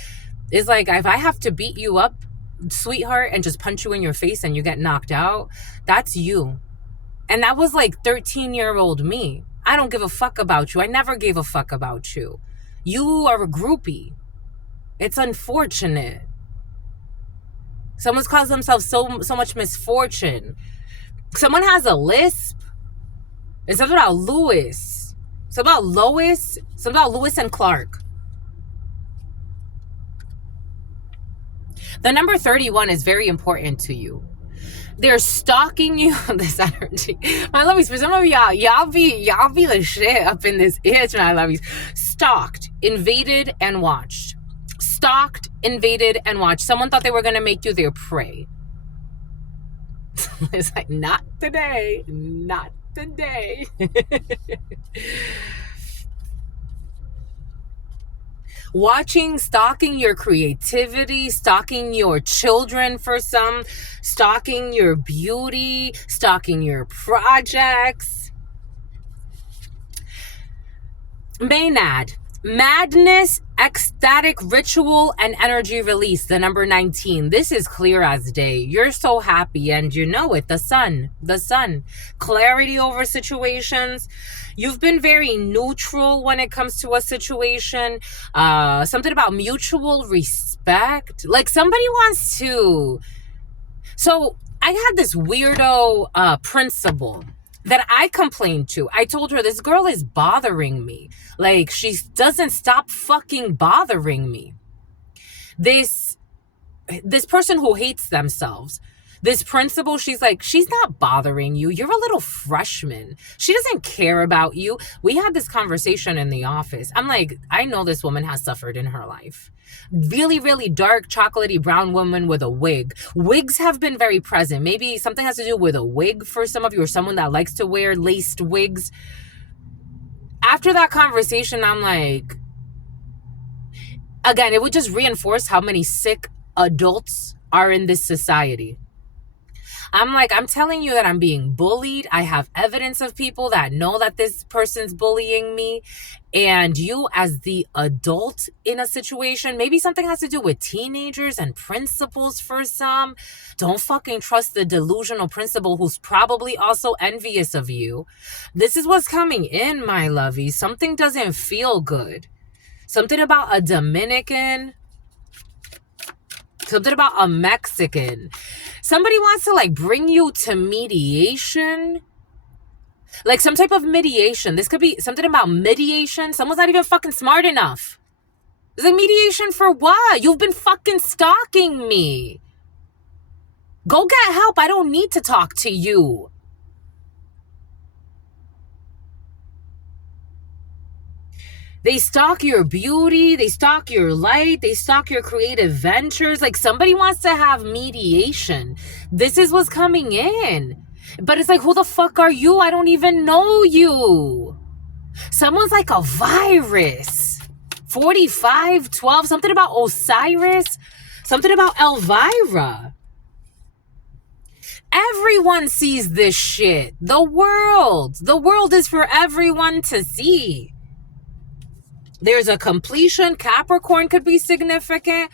it's like, if I have to beat you up, sweetheart, and just punch you in your face and you get knocked out, that's you. And that was like 13-year-old me. I don't give a fuck about you. I never gave a fuck about you. You are a groupie. It's unfortunate. Someone's caused themselves so much misfortune. Someone has a lisp. It's something about Lewis. Something about Lois. Something about Lewis and Clark. The number 31 is very important to you. They're stalking you. This energy. My lovies, for some of y'all be the shit up in this itch, my lovies. Stalked, invaded, and watched. Stalked, invaded, and watched. Someone thought they were going to make you their prey. It's like, not today. Not today. Watching, stalking your creativity, stalking your children for some, stalking your beauty, stalking your projects. Maynard. Madness, ecstatic ritual, and energy release, the number 19. This is clear as day. You're so happy, and you know it. The sun. Clarity over situations. You've been very neutral when it comes to a situation. Something about mutual respect. Like, somebody wants to... So, I had this weirdo principal that I complained to. I told her, this girl is bothering me. Like, she doesn't stop fucking bothering me. This person who hates themselves, this principal, she's like, she's not bothering you. You're a little freshman. She doesn't care about you. We had this conversation in the office. I'm like, I know this woman has suffered in her life. Really, really dark, chocolatey brown woman with a wig. Wigs have been very present. Maybe something has to do with a wig for some of you, or someone that likes to wear laced wigs. After that conversation, I'm like, again, it would just reinforce how many sick adults are in this society. I'm like, I'm telling you that I'm being bullied. I have evidence of people that know that this person's bullying me. And you, as the adult in a situation, maybe something has to do with teenagers and principals for some. Don't fucking trust the delusional principal who's probably also envious of you. This is what's coming in, my lovey. Something doesn't feel good. Something about a Dominican, something about a Mexican. Somebody wants to like bring you to mediation. Like some type of mediation. This could be something about mediation. Someone's not even fucking smart enough. It's like, mediation for what? You've been fucking stalking me. Go get help. I don't need to talk to you. They stalk your beauty. They stalk your light. They stalk your creative ventures. Like somebody wants to have mediation. This is what's coming in. But it's like, who the fuck are you? I don't even know you. Someone's like a virus. 4512, something about Osiris, something about Elvira. Everyone sees this shit. The world is for everyone to see. There's a completion. Capricorn could be significant.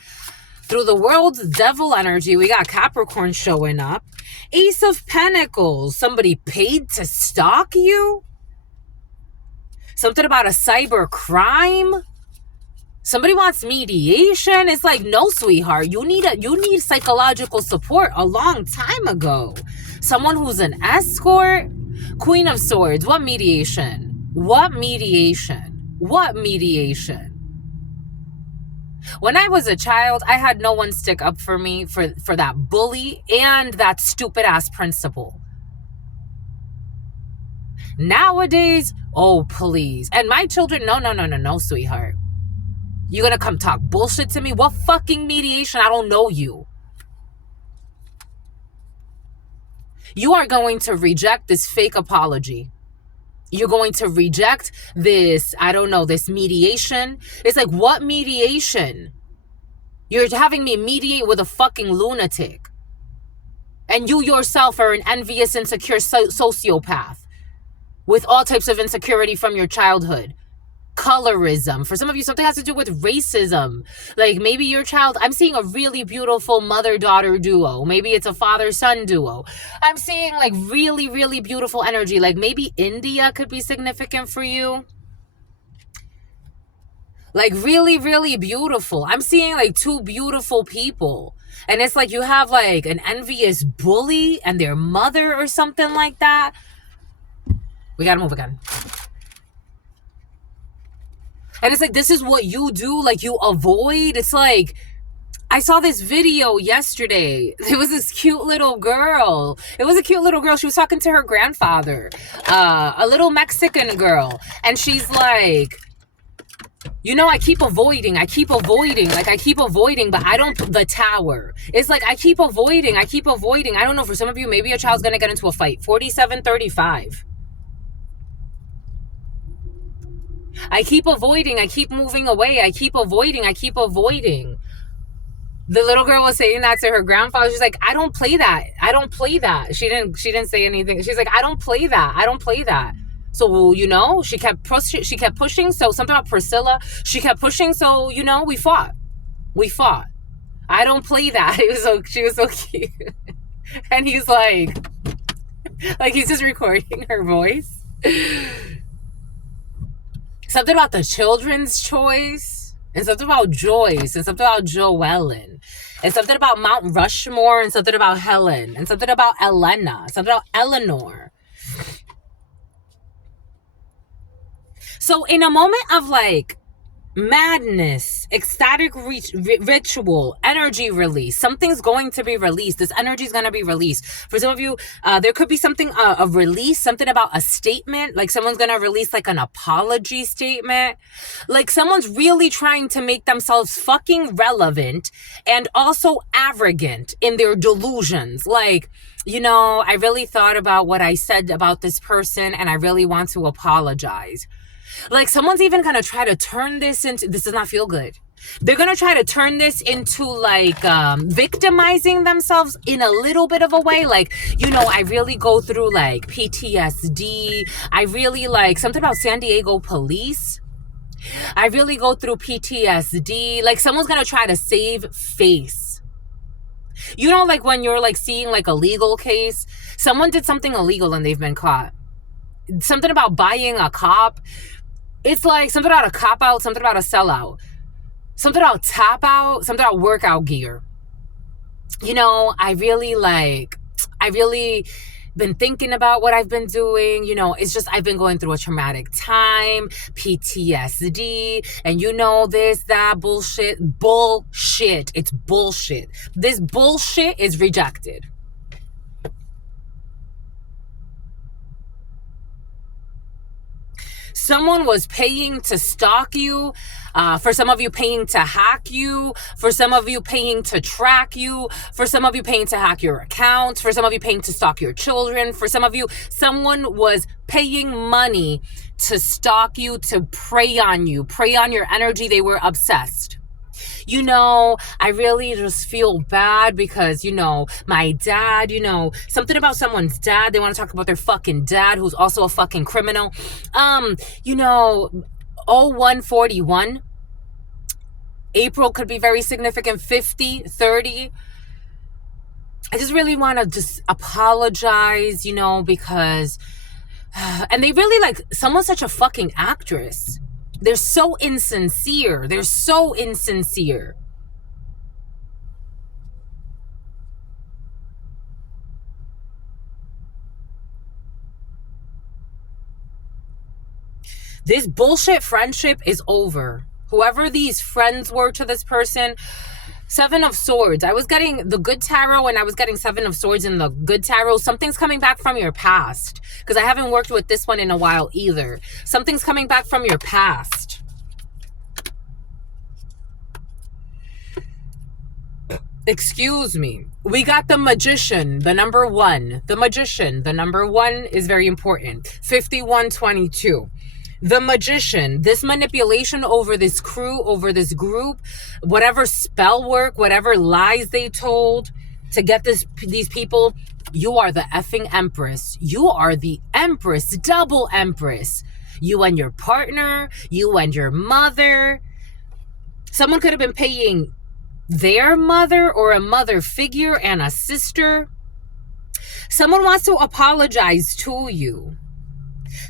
Through the world's devil energy, we got Capricorn showing up. Ace of Pentacles. Somebody paid to stalk you? Something about a cyber crime? Somebody wants mediation. It's like, no, sweetheart. You need psychological support a long time ago. Someone who's an escort. Queen of Swords. What mediation? What mediation? What mediation? When I was a child, I had no one stick up for me for that bully and that stupid ass principal. Nowadays, oh, please. And my children, no, sweetheart. You gonna come talk bullshit to me? What fucking mediation? I don't know you. You are going to reject this fake apology. You're going to reject this, I don't know, this mediation. It's like, what mediation? You're having me mediate with a fucking lunatic. And you yourself are an envious, insecure sociopath with all types of insecurity from your childhood. Colorism. For some of you, something has to do with racism. Like maybe your child, I'm seeing a really beautiful mother-daughter duo. Maybe it's a father-son duo. I'm seeing like really, really beautiful energy. Like maybe India could be significant for you. Like really, really beautiful. I'm seeing like two beautiful people. And it's like you have like an envious bully and their mother or something like that. We gotta move again. And it's like, this is what you do. Like you avoid. It's like, I saw this video yesterday. It was this cute little girl. It was a cute little girl. She was talking to her grandfather, a little Mexican girl. And she's like, you know, I keep avoiding, but I don't, the tower. It's like, I keep avoiding. I don't know, for some of you, maybe your child's going to get into a fight. 4735. I keep avoiding. I keep moving away. I keep avoiding. The little girl was saying that to her grandfather. She's like, I don't play that. She didn't say anything. She's like, I don't play that. So, you know, she kept pushing. So something about Priscilla, she kept pushing. So, you know, we fought. I don't play that. She was so cute. And he's like he's just recording her voice. Something about the children's choice, and something about Joyce, and something about Joellen, and something about Mount Rushmore, and something about Helen, and something about Elena, something about Eleanor. So in a moment of like madness, ecstatic ritual, energy release, something's going to be released. This energy is going to be released. For some of you, there could be something, a release, something about a statement, like someone's going to release like an apology statement. Like someone's really trying to make themselves fucking relevant and also arrogant in their delusions. Like, you know, I really thought about what I said about this person and I really want to apologize. Like someone's even going to try to turn this into, this does not feel good. They're going to try to turn this into like victimizing themselves in a little bit of a way. Like, you know, I really go through like PTSD. I really like something about San Diego police. I really go through PTSD. Like, someone's going to try to save face. You know, like when you're like seeing like a legal case, someone did something illegal and they've been caught. Something about buying a cop. It's like something about a cop out, something about a sellout. Something about tap out, something about workout gear. You know, I really been thinking about what I've been doing. You know, it's just I've been going through a traumatic time, PTSD, and you know this, that, bullshit. It's bullshit. This bullshit is rejected. Someone was paying to stalk you. For some of you, paying to hack you. For some of you, paying to track you. For some of you, paying to hack your accounts. For some of you, paying to stalk your children. For some of you, someone was paying money to stalk you, to prey on you, prey on your energy. They were obsessed. You know, I really just feel bad because, you know, my dad, you know, something about someone's dad. They want to talk about their fucking dad, who's also a fucking criminal. You know, 0141. April could be very significant. 50, 30. I just really want to just apologize, you know, because, and they really like, someone's such a fucking actress. They're so insincere. They're so insincere. This bullshit friendship is over. Whoever these friends were to this person, 7 of Swords. I was getting the Good Tarot and I was getting 7 of Swords in the Good Tarot. Something's coming back from your past. Because I haven't worked with this one in a while either. Something's coming back from your past. Excuse me. We got the Magician, the number 1. The Magician, the number 1 is very important. 5122. The Magician, this manipulation over this crew, over this group, whatever spell work, whatever lies they told to get these people, you are the effing Empress. You are the Empress, double Empress. You and your partner, you and your mother. Someone could have been paying their mother or a mother figure and a sister. Someone wants to apologize to you.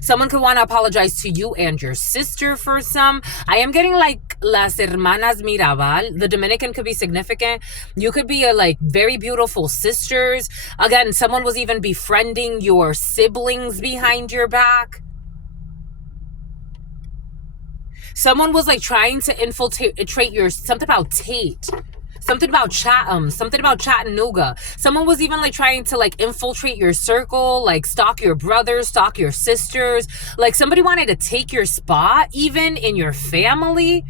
Someone could want to apologize to you and your sister for some. I am getting like las hermanas Mirabal. The Dominican could be significant. You could be a like very beautiful sisters. Again, someone was even befriending your siblings behind your back. Someone was like trying to infiltrate your, something about Tate. Something about Chatham, something about Chattanooga. Someone was even like trying to like infiltrate your circle, like stalk your brothers, stalk your sisters. Like somebody wanted to take your spot, even in your family.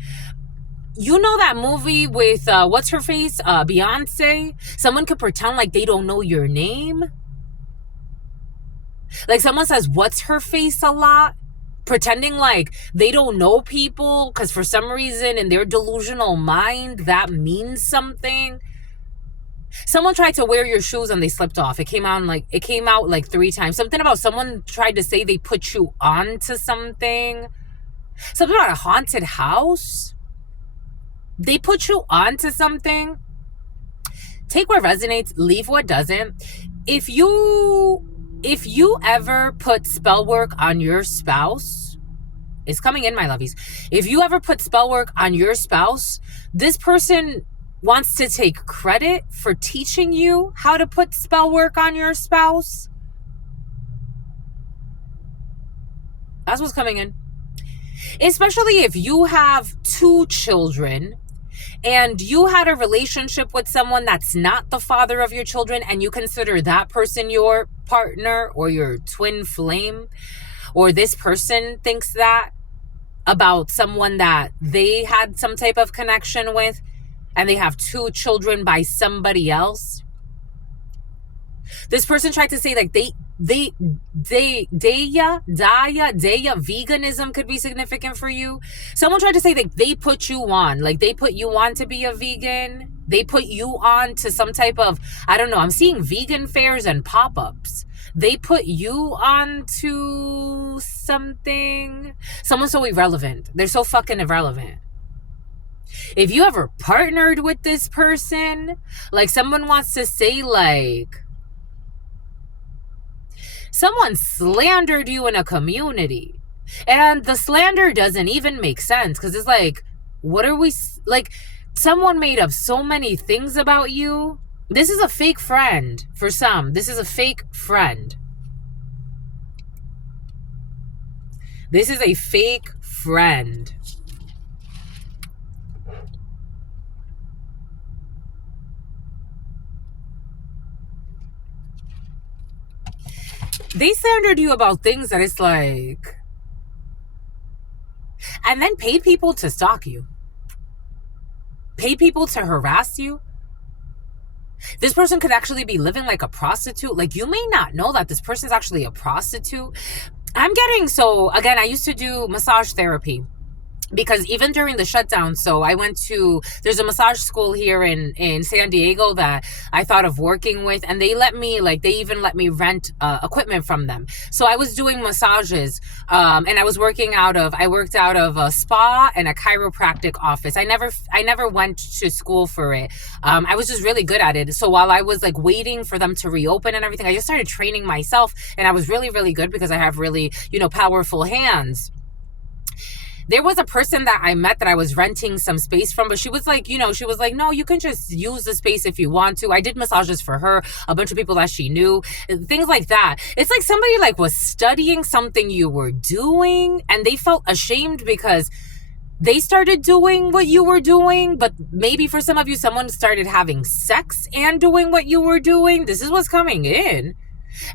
You know that movie with, what's her face? Beyonce? Someone could pretend like they don't know your name. Like someone says, what's her face a lot? Pretending like they don't know people because for some reason in their delusional mind that means something. Someone tried to wear your shoes and they slipped off. It came out like 3 times. Something about someone tried to say they put you onto something. Something about a haunted house. They put you onto something. Take what resonates, leave what doesn't. If you ever put spell work on your spouse, it's coming in, my lovies. If you ever put spell work on your spouse, this person wants to take credit for teaching you how to put spell work on your spouse. That's what's coming in. Especially if you have 2 children and you had a relationship with someone that's not the father of your children and you consider that person your partner or your twin flame, or this person thinks that about someone that they had some type of connection with and they have 2 children by somebody else. This person tried to say like they Daya veganism could be significant for you. Someone tried to say that they put you on, like they put you on to be a vegan. They put you on to some type of, I don't know, I'm seeing vegan fairs and pop-ups. They put you on to something. Someone's so irrelevant. They're so fucking irrelevant. If you ever partnered with this person, like someone wants to say like, someone slandered you in a community. And the slander doesn't even make sense because it's like, what are we, like, someone made up so many things about you. This is a fake friend for some. This is a fake friend. This is a fake friend. They slandered you about things that it's like, and then paid people to stalk you, paid people to harass you. This person could actually be living like a prostitute. Like, you may not know that this person is actually a prostitute. I'm getting, so again, I used to do massage therapy. Because even during the shutdown, so I went to, there's a massage school here in San Diego that I thought of working with, and they let me, like, they even let me rent equipment from them. So I was doing massages, and I worked out of a spa and a chiropractic office. I never went to school for it. I was just really good at it. So while I was like waiting for them to reopen and everything, I just started training myself, and I was really, really good because I have really, powerful hands. There was a person that I met that I was renting some space from, but she was like, no, you can just use the space if you want to. I did massages for her, a bunch of people that she knew, things like that. It's like somebody like was studying something you were doing and they felt ashamed because they started doing what you were doing, but maybe for some of you, someone started having sex and doing what you were doing. This is what's coming in.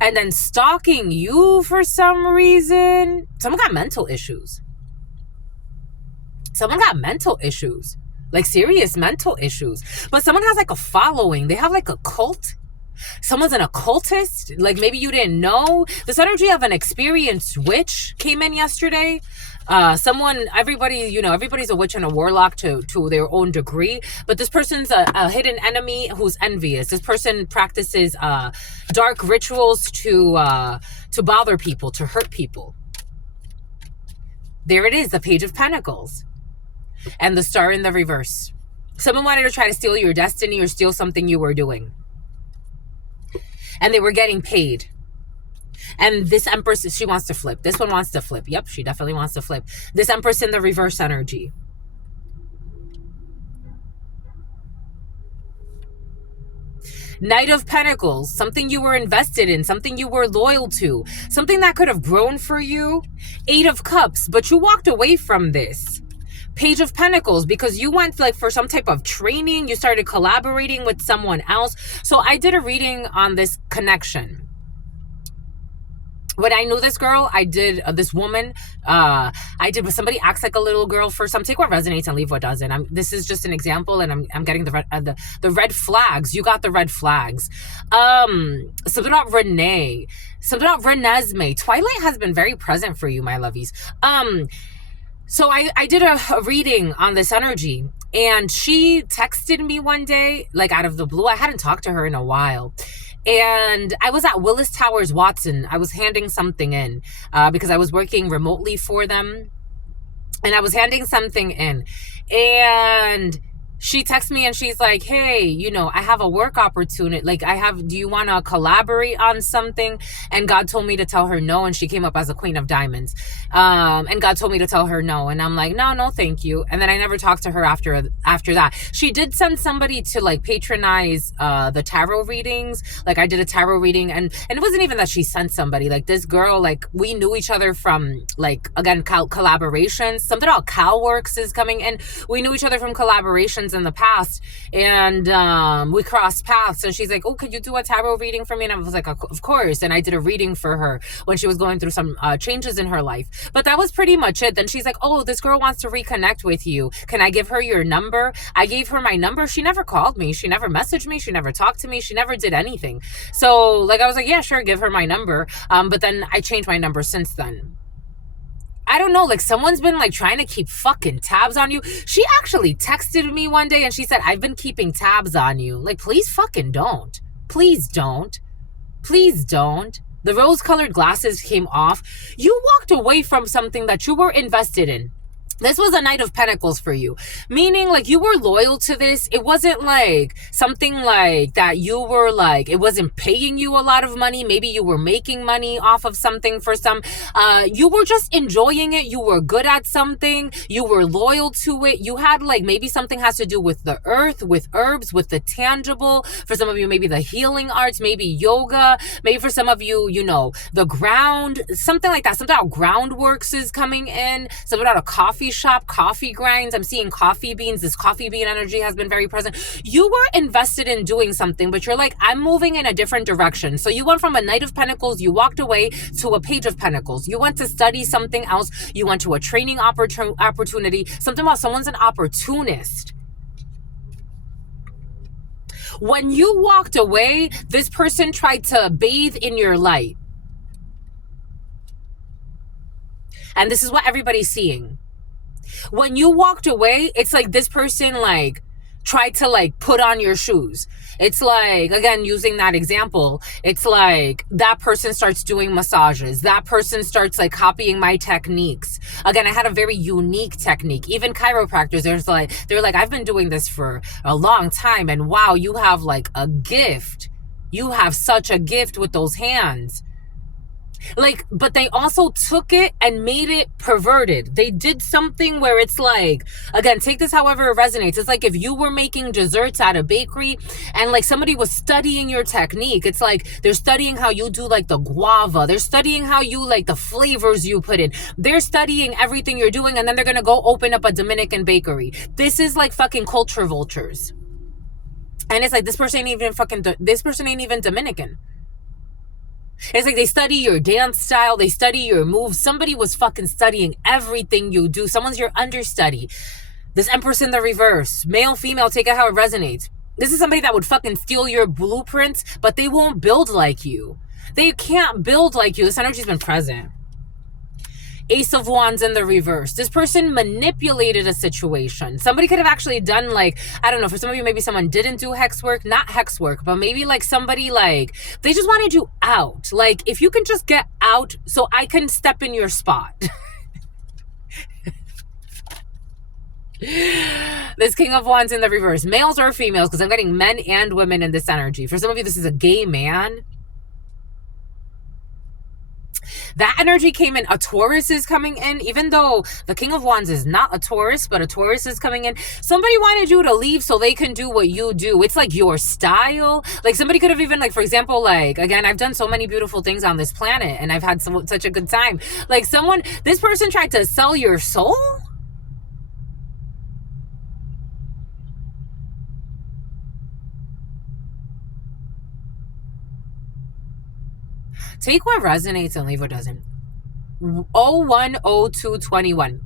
And then stalking you for some reason. Someone got mental issues. Someone got mental issues, like serious mental issues. But someone has like a following. They have like a cult. Someone's an occultist. Like maybe you didn't know. This energy of an experienced witch came in yesterday. Everybody's a witch and a warlock to their own degree. But this person's a hidden enemy who's envious. This person practices dark rituals to bother people, to hurt people. There it is, the Page of Pentacles. And the Star in the reverse. Someone wanted to try to steal your destiny or steal something you were doing. And they were getting paid. And this Empress, she wants to flip. This one wants to flip. Yep, she definitely wants to flip. This Empress in the reverse energy. Knight of Pentacles, something you were invested in, something you were loyal to, something that could have grown for you. Eight of Cups, but you walked away from this. Page of Pentacles, because you went like for some type of training, you started collaborating with someone else. So I did a reading on this connection. When I knew this girl, I did this woman. I did with somebody acts like a little girl for some. Take what resonates and leave what doesn't. This is just an example, and I'm getting the red flags. You got the red flags. Something about Renee. Something about Renesmee. Twilight has been very present for you, my lovies. So I did a reading on this energy, and she texted me one day, like out of the blue. I hadn't talked to her in a while. And I was at Willis Towers Watson. I was handing something in because I was working remotely for them. And I was handing something in. And she texts me and she's like, hey, I have a work opportunity. Like do you want to collaborate on something? And God told me to tell her no. And she came up as a Queen of Diamonds. And God told me to tell her no. And I'm like, no, thank you. And then I never talked to her after that. She did send somebody to like patronize the tarot readings. Like I did a tarot reading and it wasn't even that she sent somebody. Like this girl, like we knew each other from like, again, collaborations. Something about CalWorks is coming in. We knew each other from collaborations. friends in the past, and we crossed paths, and she's like, oh, could you do a tarot reading for me? And I was like, of course. And I did a reading for her when she was going through some changes in her life. But that was pretty much it. Then she's like, oh, this girl wants to reconnect with you. Can I give her your number? I gave her my number. She never called me. She never messaged me. She never talked to me. She never did anything. So like, I was like, yeah, sure, give her my number. But then I changed my number since then. I don't know, like someone's been like trying to keep fucking tabs on you. She actually texted me one day and she said, I've been keeping tabs on you. Like, please fucking don't. Please don't. Please don't. The rose-colored glasses came off. You walked away from something that you were invested in. This was a Knight of Pentacles for you, meaning like you were loyal to this. It wasn't like something like that you were like, it wasn't paying you a lot of money. Maybe you were making money off of something for some. You were just enjoying it. You were good at something. You were loyal to it. You had like maybe something has to do with the earth, with herbs, with the tangible. For some of you, maybe the healing arts, maybe yoga. Maybe for some of you, you know, the ground, something like that. Something about groundworks is coming in. Something about a coffee shop, coffee grinds. I'm seeing coffee beans. This coffee bean energy has been very present. You were invested in doing something, but you're like, I'm moving in a different direction. So you went from a Knight of Pentacles, you walked away to a Page of Pentacles. You went to study something else. You went to a training opportunity. Something about someone's an opportunist. When you walked away, this person tried to bathe in your light. And this is what everybody's seeing. When you walked away, it's like this person like tried to like put on your shoes. It's like, again, using that example, it's like that person starts doing massages. That person starts like copying my techniques. Again, I had a very unique technique. Even chiropractors, they're like, I've been doing this for a long time. And wow, you have like a gift. You have such a gift with those hands. Like, but they also took it and made it perverted. They did something where it's like, again, take this however it resonates. It's like if you were making desserts at a bakery and like somebody was studying your technique. It's like they're studying how you do like the guava. They're studying how you like the flavors you put in. They're studying everything you're doing, and then they're going to go open up a Dominican bakery. This is like fucking culture vultures. And it's like, this person ain't even Dominican. It's like they study your dance style. They study your moves. Somebody was fucking studying everything you do. Someone's your understudy. This Empress in the reverse. Male, female, take it how it resonates. This is somebody that would fucking steal your blueprints, but they won't build like you. They can't build like you. This energy's been present. Ace of Wands in the reverse. This person manipulated a situation. Somebody could have actually done like, I don't know, for some of you, maybe someone didn't do hex work, not hex work, but maybe like somebody like, they just wanted you out. Like, if you can just get out so I can step in your spot. This King of Wands in the reverse. Males or females, because I'm getting men and women in this energy. For some of you, this is a gay man. That energy came in. A Taurus is coming in. Even though the King of Wands is not a Taurus, but a Taurus is coming in. Somebody wanted you to leave so they can do what you do. It's like your style. Like somebody could have even, like, for example, like, again, I've done so many beautiful things on this planet and I've had such a good time. Like this person tried to sell your soul. Take what resonates and leave what doesn't. 010221.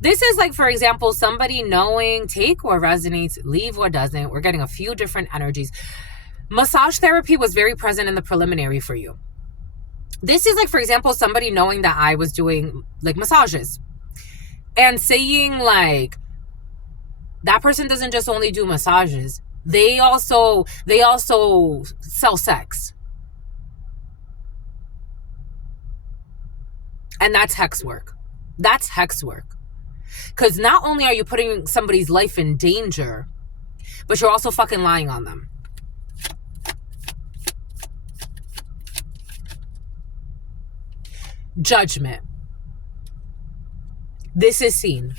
This is like, for example, somebody knowing, take what resonates, leave what doesn't. We're getting a few different energies. Massage therapy was very present in the preliminary for you. This is like, for example, somebody knowing that I was doing like massages and saying like, that person doesn't just only do massages. They also sell sex. And that's hex work. That's hex work. Because not only are you putting somebody's life in danger, but you're also fucking lying on them. Judgment. This is seen.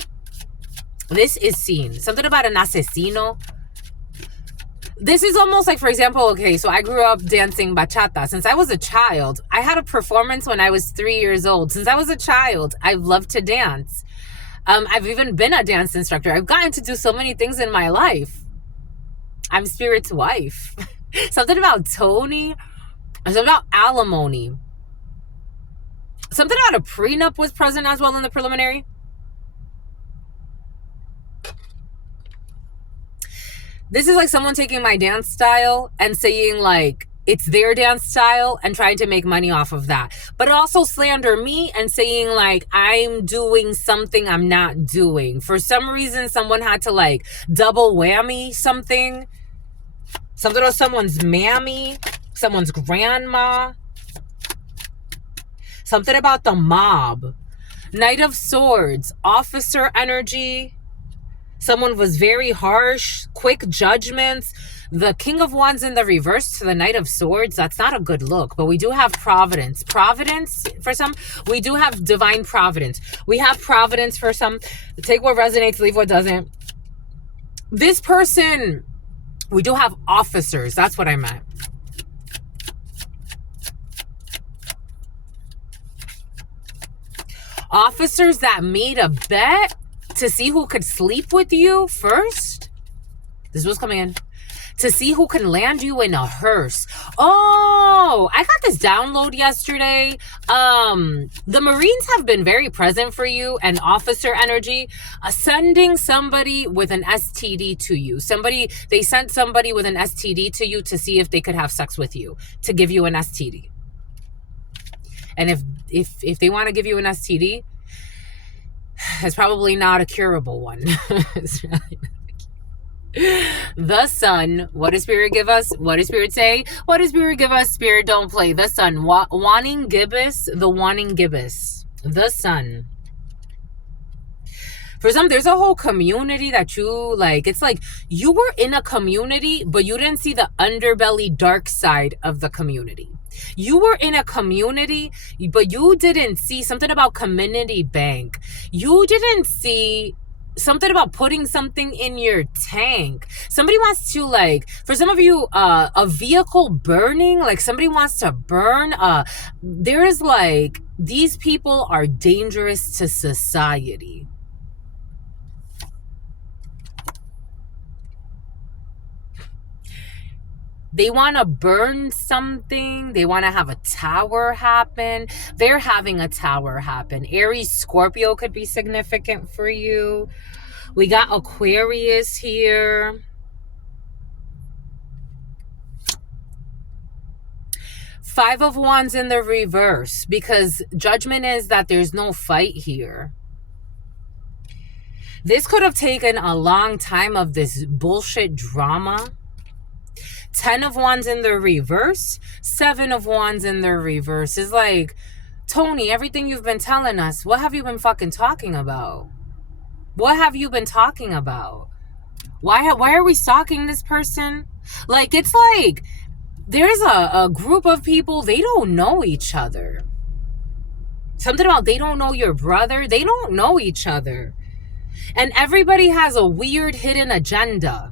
This is seen. Something about an asesino. This is almost like, for example, okay, so I grew up dancing bachata. Since I was a child, I had a performance when I was 3 years old. Since I was a child, I loved to dance. I've even been a dance instructor. I've gotten to do so many things in my life. I'm Spirit's wife. Something about Tony. Something about alimony. Something about a prenup was present as well in the preliminary. This is like someone taking my dance style and saying like it's their dance style and trying to make money off of that. But also slander me and saying like I'm doing something I'm not doing. For some reason, someone had to like double whammy something. Something about someone's mammy, someone's grandma. Something about the mob. Knight of Swords, officer energy. Someone was very harsh, quick judgments. The King of Wands in the reverse to the Knight of Swords. That's not a good look, but we do have providence. Providence for some. We do have divine providence. We have providence for some. Take what resonates, leave what doesn't. This person, we do have officers. That's what I meant. Officers that made a bet to see who could sleep with you first. This was coming in. To see who can land you in a hearse. Oh, I got this download yesterday. The Marines have been very present for you and officer energy. Sending somebody with an STD to you. They sent somebody with an STD to you to see if they could have sex with you. To give you an STD. And if they want to give you an STD, it's probably not a curable one. It's really the Sun. What does Spirit give us? What does Spirit say? What does Spirit give us? Spirit, don't play. The Sun. Wanting gibbous. The wanting gibbous. The Sun. For some, there's a whole community that you like. It's like you were in a community, but you didn't see the underbelly dark side of the community. You were in a community, but you didn't see something about community bank. You didn't see something about putting something in your tank. Somebody wants to like, for some of you, a vehicle burning, like somebody wants to burn. There is like, these people are dangerous to society. They want to burn something. They want to have a tower happen. They're having a tower happen. Aries, Scorpio could be significant for you. We got Aquarius here. Five of Wands in the reverse, because judgment is that there's no fight here. This could have taken a long time of this bullshit drama. 10 of Wands in the reverse, 7 of Wands in the reverse. Is like, Tony, everything you've been telling us, what have you been fucking talking about? What have you been talking about? Why are we stalking this person? Like, it's like, there's a group of people, they don't know each other. Something about they don't know your brother. They don't know each other. And everybody has a weird hidden agenda.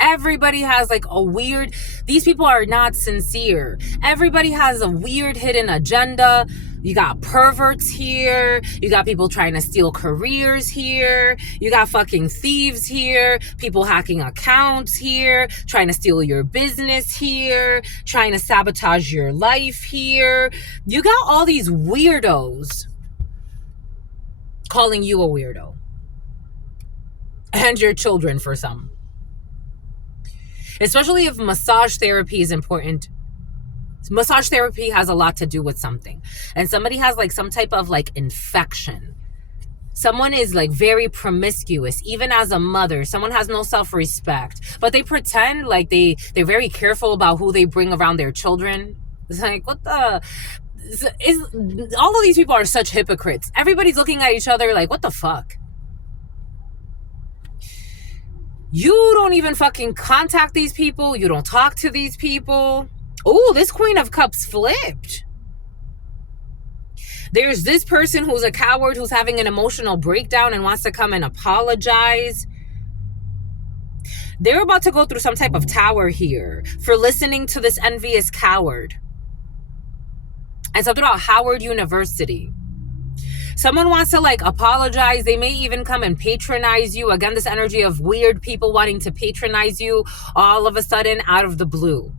Everybody has like a weird, these people are not sincere. Everybody has a weird hidden agenda. You got perverts here. You got people trying to steal careers here. You got fucking thieves here. People hacking accounts here. Trying to steal your business here. Trying to sabotage your life here. You got all these weirdos calling you a weirdo. And your children for some. Especially if massage therapy is important. Massage therapy has a lot to do with something. And somebody has like some type of like infection. Someone is like very promiscuous, even as a mother. Someone has no self-respect. But they pretend like they're very careful about who they bring around their children. It's like, what the... all of these people are such hypocrites. Everybody's looking at each other like, what the fuck? You don't even fucking contact these people. You don't talk to these people. Oh, this Queen of Cups flipped. There's this person who's a coward who's having an emotional breakdown and wants to come and apologize. They're about to go through some type of tower here for listening to this envious coward. And something about Howard University. Someone wants to like apologize. They may even come and patronize you. Again, this energy of weird people wanting to patronize you all of a sudden out of the blue.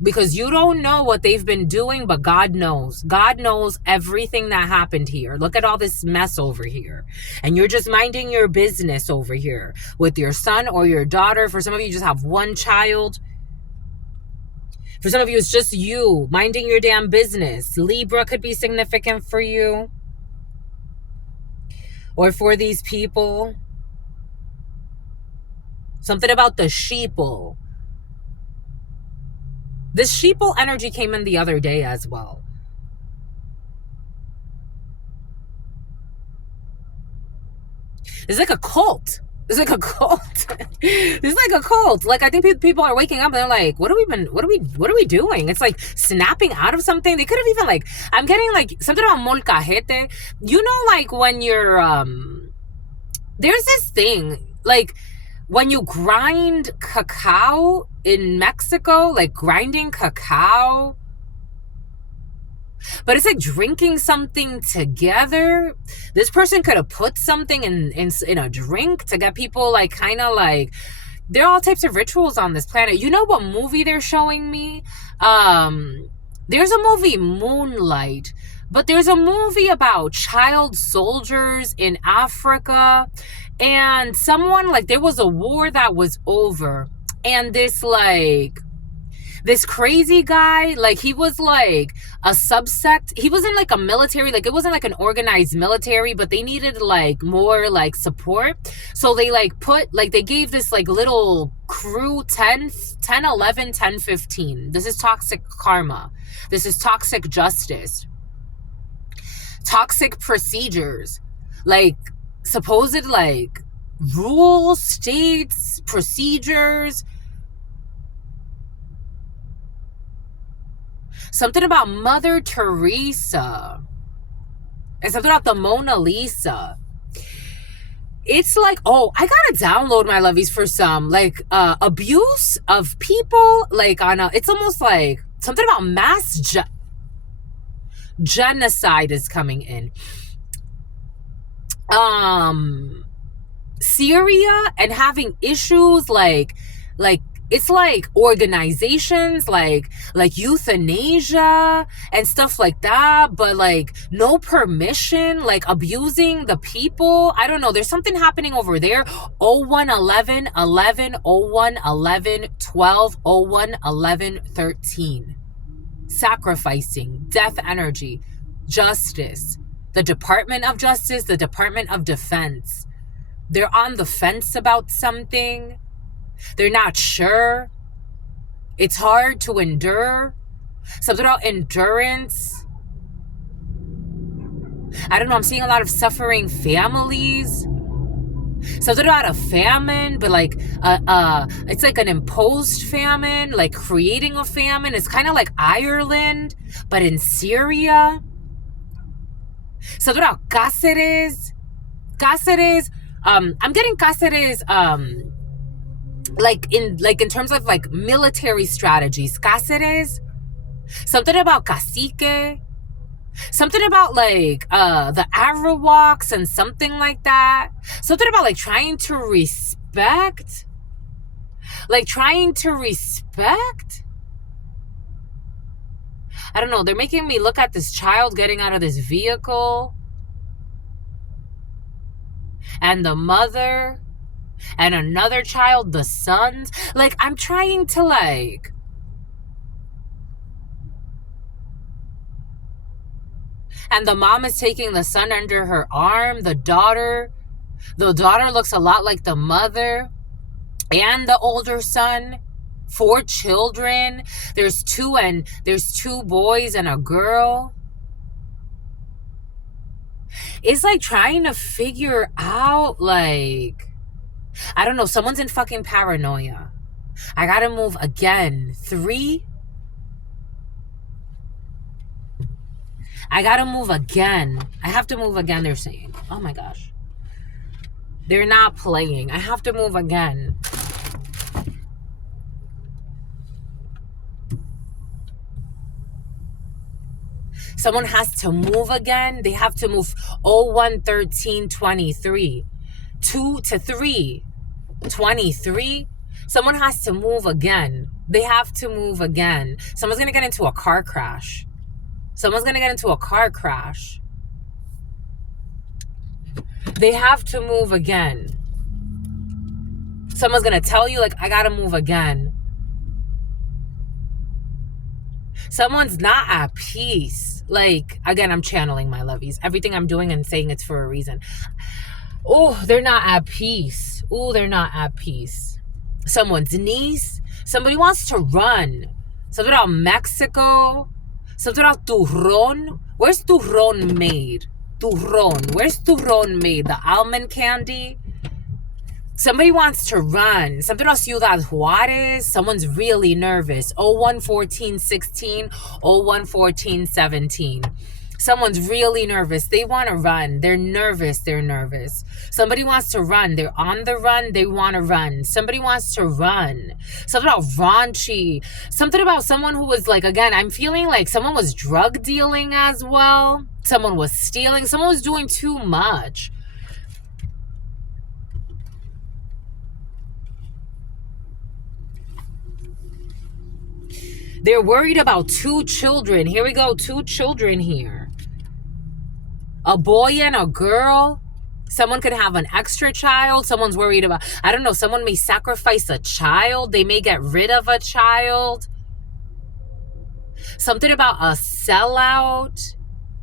Because you don't know what they've been doing, but God knows. God knows everything that happened here. Look at all this mess over here. And you're just minding your business over here with your son or your daughter. For some of you, just have one child. For some of you, it's just you minding your damn business. Libra could be significant for you or for these people. Something about the sheeple. This sheeple energy came in the other day as well. It's like a cult. It's like a cult. It's like a cult. Like, I think people are waking up and they're like, what are we doing? It's like snapping out of something. They could have even like, I'm getting like something about molcajete. You know, like when you're, there's this thing, like when you grind cacao in Mexico, like grinding cacao, but it's like drinking something together. This person could have put something in a drink to get people like kind of like, there are all types of rituals on this planet. You know what movie they're showing me? There's a movie, Moonlight, but there's a movie about child soldiers in Africa, and someone, like, there was a war that was over, and this crazy guy, like, he was like a subsect. He wasn't like a military, like it wasn't like an organized military, but they needed like more like support. So they like put, like they gave this like little crew 10, 11, 10, 15. This is toxic karma. This is toxic justice. Toxic procedures. Like supposed like rules, states, procedures. Something about Mother Teresa. And something about the Mona Lisa. It's like, oh, I gotta download my lovies for some like abuse of people, like on a, it's almost like something about mass genocide is coming in. Syria and having issues like it's like organizations like euthanasia and stuff like that, but like no permission, like abusing the people. I don't know. There's something happening over there. 01 11 11 01 11 12 01 11 13. Sacrificing, death energy, justice, the Department of Justice, the Department of Defense. They're on the fence about something. They're not sure. It's hard to endure. Something about endurance. I don't know. I'm seeing a lot of suffering families. Something about a famine, but like it's like an imposed famine, like creating a famine. It's kind of like Ireland, but in Syria. Something about Cáceres. I'm getting Cáceres like in terms of like military strategies. Cáceres. Something about cacique. Something about like the Arawaks and something like that. Something about like trying to respect. Like trying to respect. I don't know. They're making me look at this child getting out of this vehicle. And the mother. And another child, the sons. Like, I'm trying to like... And the mom is taking the son under her arm. The daughter looks a lot like the mother. And the older son. 4 children. There's two boys and a girl. It's like trying to figure out like... I don't know. Someone's in fucking paranoia. I gotta move again. 3. I gotta move again. I have to move again, they're saying. Oh my gosh. They're not playing. I have to move again. Someone has to move again. They have to move 011323. 2 to 3. 23. Someone has to move again. They have to move again. Someone's going to get into a car crash. Someone's going to get into a car crash. They have to move again. Someone's going to tell you, like, I got to move again. Someone's not at peace. Like, again, I'm channeling my lovies. Everything I'm doing and saying it's for a reason. Oh, they're not at peace. Oh, they're not at peace. Someone's niece. Somebody wants to run. Something about Mexico. Something about turron. Where's turron made? Turron. Where's turron made? The almond candy? Somebody wants to run. Something about Ciudad Juarez. Someone's really nervous. 011416, 011417. Someone's really nervous. They want to run. They're nervous. They're nervous. Somebody wants to run. They're on the run. They want to run. Somebody wants to run. Something about raunchy. Something about someone who was like, again, I'm feeling like someone was drug dealing as well. Someone was stealing. Someone was doing too much. They're worried about 2 children. Here we go. 2 children here. A boy and a girl. Someone could have an extra child. Someone's worried about, I don't know, someone may sacrifice a child. They may get rid of a child. Something about a sellout.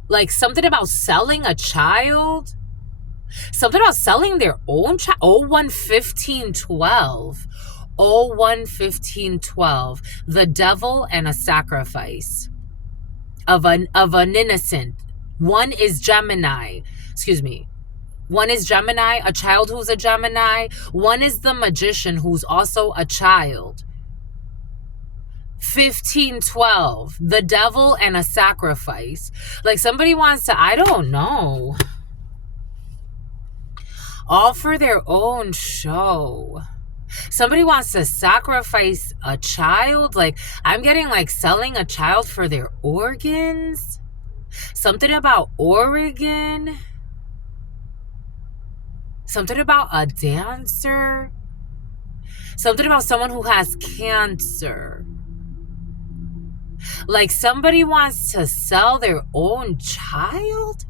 Like something about selling a child. Something about selling their own child. 011512. 011512. The devil and a sacrifice of an innocent. One is Gemini. Excuse me. One is Gemini, a child who's a Gemini. One is the magician who's also a child. 1512. The devil and a sacrifice. Like somebody wants to, I don't know. All for their own show. Somebody wants to sacrifice a child. Like I'm getting like selling a child for their organs. Something about Oregon. Something about a dancer. Something about someone who has cancer. Like somebody wants to sell their own child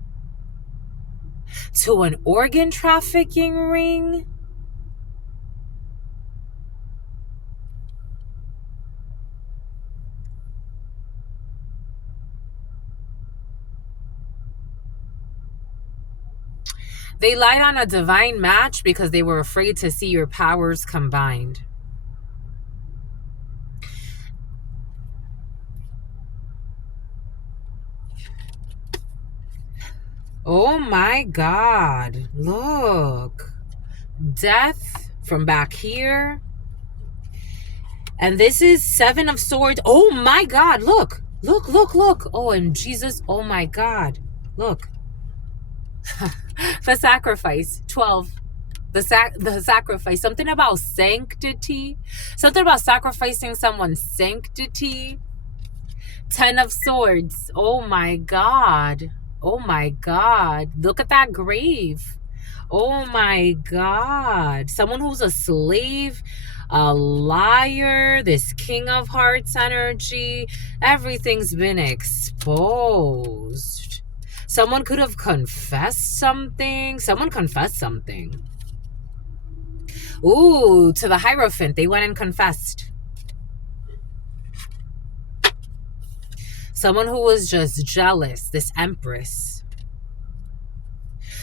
to an organ trafficking ring. They lied on a divine match because they were afraid to see your powers combined. Oh my God. Look. Death from back here. And this is 7 of Swords. Oh my God. Look. Look, look, look. Oh, and Jesus. Oh my God. Look. The sacrifice. 12. The sacrifice. Something about sanctity. Something about sacrificing someone's sanctity. 10 of Swords. Oh my God. Oh my God. Look at that grave. Oh my God. Someone who's a slave, a liar, this King of Hearts energy. Everything's been exposed. Someone could have confessed something. Someone confessed something. Ooh, to the Hierophant. They went and confessed. Someone who was just jealous, this Empress.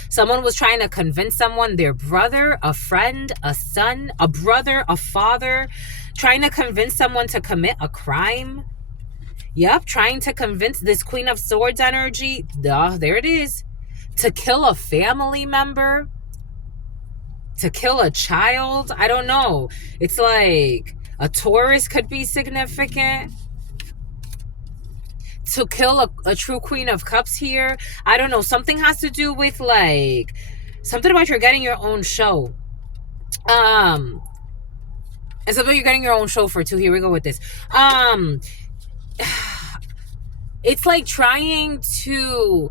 Someone was trying to convince someone, their brother, a friend, a son, a brother, a father, trying to convince someone to commit a crime. Yep, trying to convince this Queen of Swords energy, there it is, to kill a family member, to kill a child. I don't know. It's like a Taurus could be significant. To kill a true Queen of Cups here. I don't know. Something has to do with like something about you're getting your own show. And something you're getting your own show for too. Here we go with this. It's like trying to,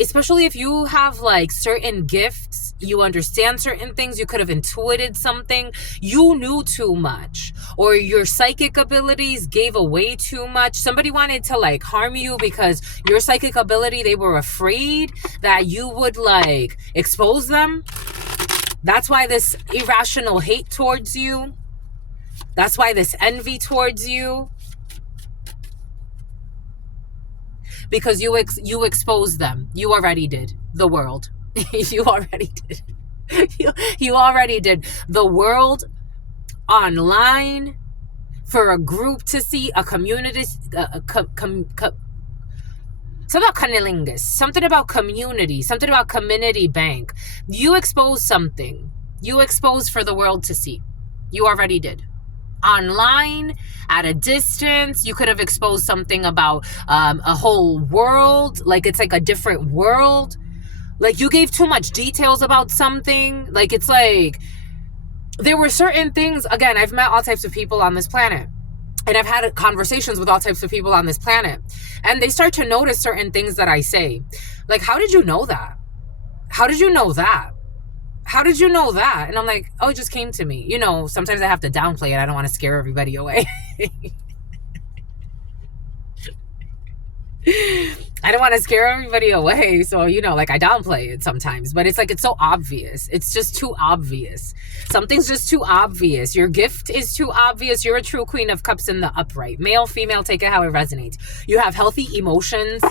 especially if you have like certain gifts, you understand certain things, you could have intuited something, you knew too much, or your psychic abilities gave away too much. Somebody wanted to like harm you because your psychic ability, they were afraid that you would like expose them. That's why this irrational hate towards you. That's why this envy towards you. Because you exposed them. You already did. The world. You already did. You already did. The world online for a group to see, a community, something about cunnilingus, something about community, something about community bank. You exposed something. You exposed for the world to see. You already did. Online, at a distance, you could have exposed something about a whole world. Like, it's like a different world. Like, you gave too much details about something. Like, it's like, there were certain things. Again, I've met all types of people on this planet. And I've had conversations with all types of people on this planet. And they start to notice certain things that I say. Like, how did you know that? How did you know that? How did you know that? And I'm like, oh, it just came to me. You know, sometimes I have to downplay it. I don't want to scare everybody away. I don't want to scare everybody away. So, you know, like I downplay it sometimes. But it's like, it's so obvious. It's just too obvious. Something's just too obvious. Your gift is too obvious. You're a true Queen of Cups in the upright. Male, female, take it how it resonates. You have healthy emotions.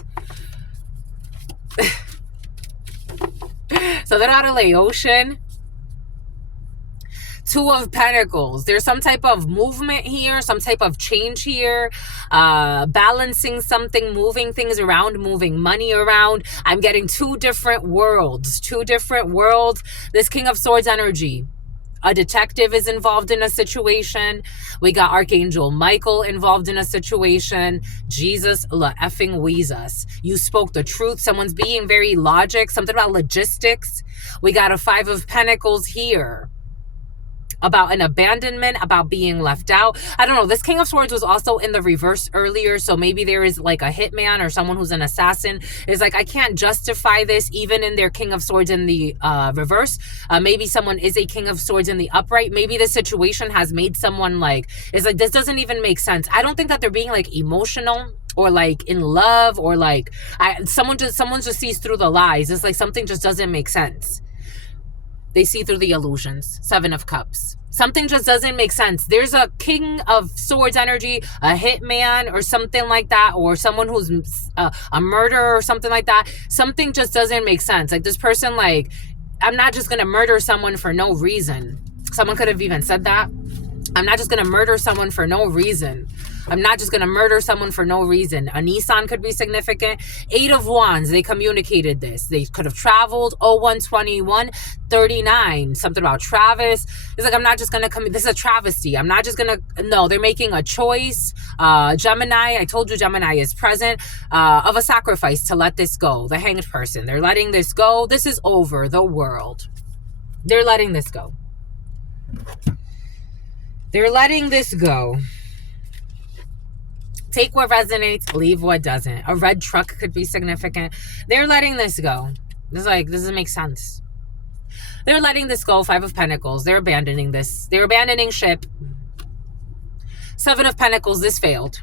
So they're out of Laotian. Two of Pentacles. There's some type of movement here, some type of change here, balancing something, moving things around, moving money around. I'm getting two different worlds. This King of Swords energy. A detective is involved in a situation. We got Archangel Michael involved in a situation. Jesus la effing Weezus. You spoke the truth. Someone's being very logic. Something about logistics. We got a Five of Pentacles here. About an abandonment, about being left out. I don't know. This King of Swords was also in the reverse earlier. So maybe there is like a hitman or someone who's an assassin. Is like, I can't justify this even in their King of Swords in the reverse. Maybe someone is a King of Swords in the upright. Maybe the situation has made someone like, is like, this doesn't even make sense. I don't think that they're being like emotional or like in love or like, someone just sees through the lies. It's like something just doesn't make sense. They see through the illusions. Seven of Cups. Something just doesn't make sense. There's a King of Swords energy, a hitman or something like that, or someone who's a murderer or something like that. Something just doesn't make sense. Like this person, like, I'm not just going to murder someone for no reason. Someone could have even said that. I'm not just going to murder someone for no reason. I'm not just going to murder someone for no reason. A Nissan could be significant. Eight of Wands, they communicated this. They could have traveled. 0121 39. Something about Travis. It's like, I'm not just going to come. This is a travesty. I'm not just going to. No, they're making a choice. Gemini, I told you Gemini is present. Of a sacrifice to let this go. The Hanged Person. They're letting this go. This is over. The world. They're letting this go. They're letting this go. Take what resonates, leave what doesn't. A red truck could be significant. They're letting this go. It's like, this doesn't make sense. They're letting this go. Five of Pentacles. They're abandoning this. They're abandoning ship. Seven of Pentacles. This failed.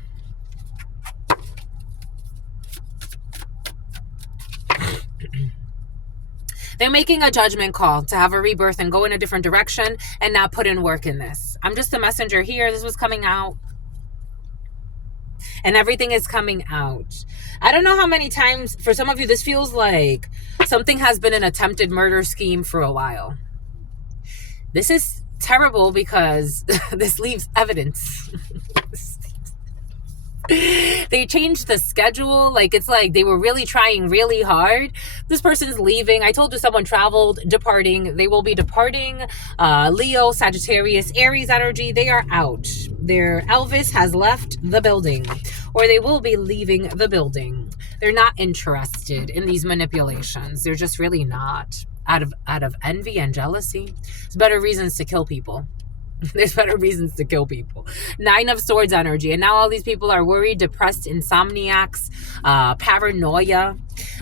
They're making a judgment call to have a rebirth and go in a different direction and not put in work in this. I'm just a messenger here. This was coming out. And everything is coming out. I don't know how many times, for some of you, this feels like something has been an attempted murder scheme for a while. This is terrible because this leaves evidence. They changed the schedule. Like, it's like they were really trying really hard. This person's leaving. I told you someone traveled, departing. They will be departing. Leo, Sagittarius, Aries energy. They are out. Their Elvis has left the building, or they will be leaving the building. They're not interested in these manipulations. They're just really not. Out of envy and jealousy. There's better reasons to kill people. There's better reasons to kill people. Nine of Swords energy. And now all these people are worried, depressed, insomniacs, paranoia.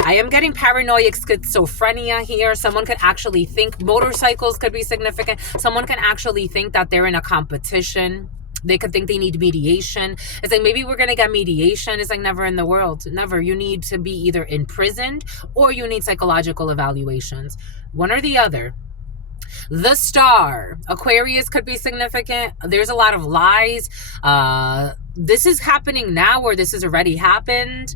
I am getting paranoid schizophrenia here. Someone could actually think motorcycles could be significant. Someone can actually think that they're in a competition. They could think they need mediation. It's like, maybe we're going to get mediation. It's like, never in the world. Never. You need to be either imprisoned or you need psychological evaluations. One or the other. The Star. Aquarius could be significant. There's a lot of lies. This is happening now or this has already happened.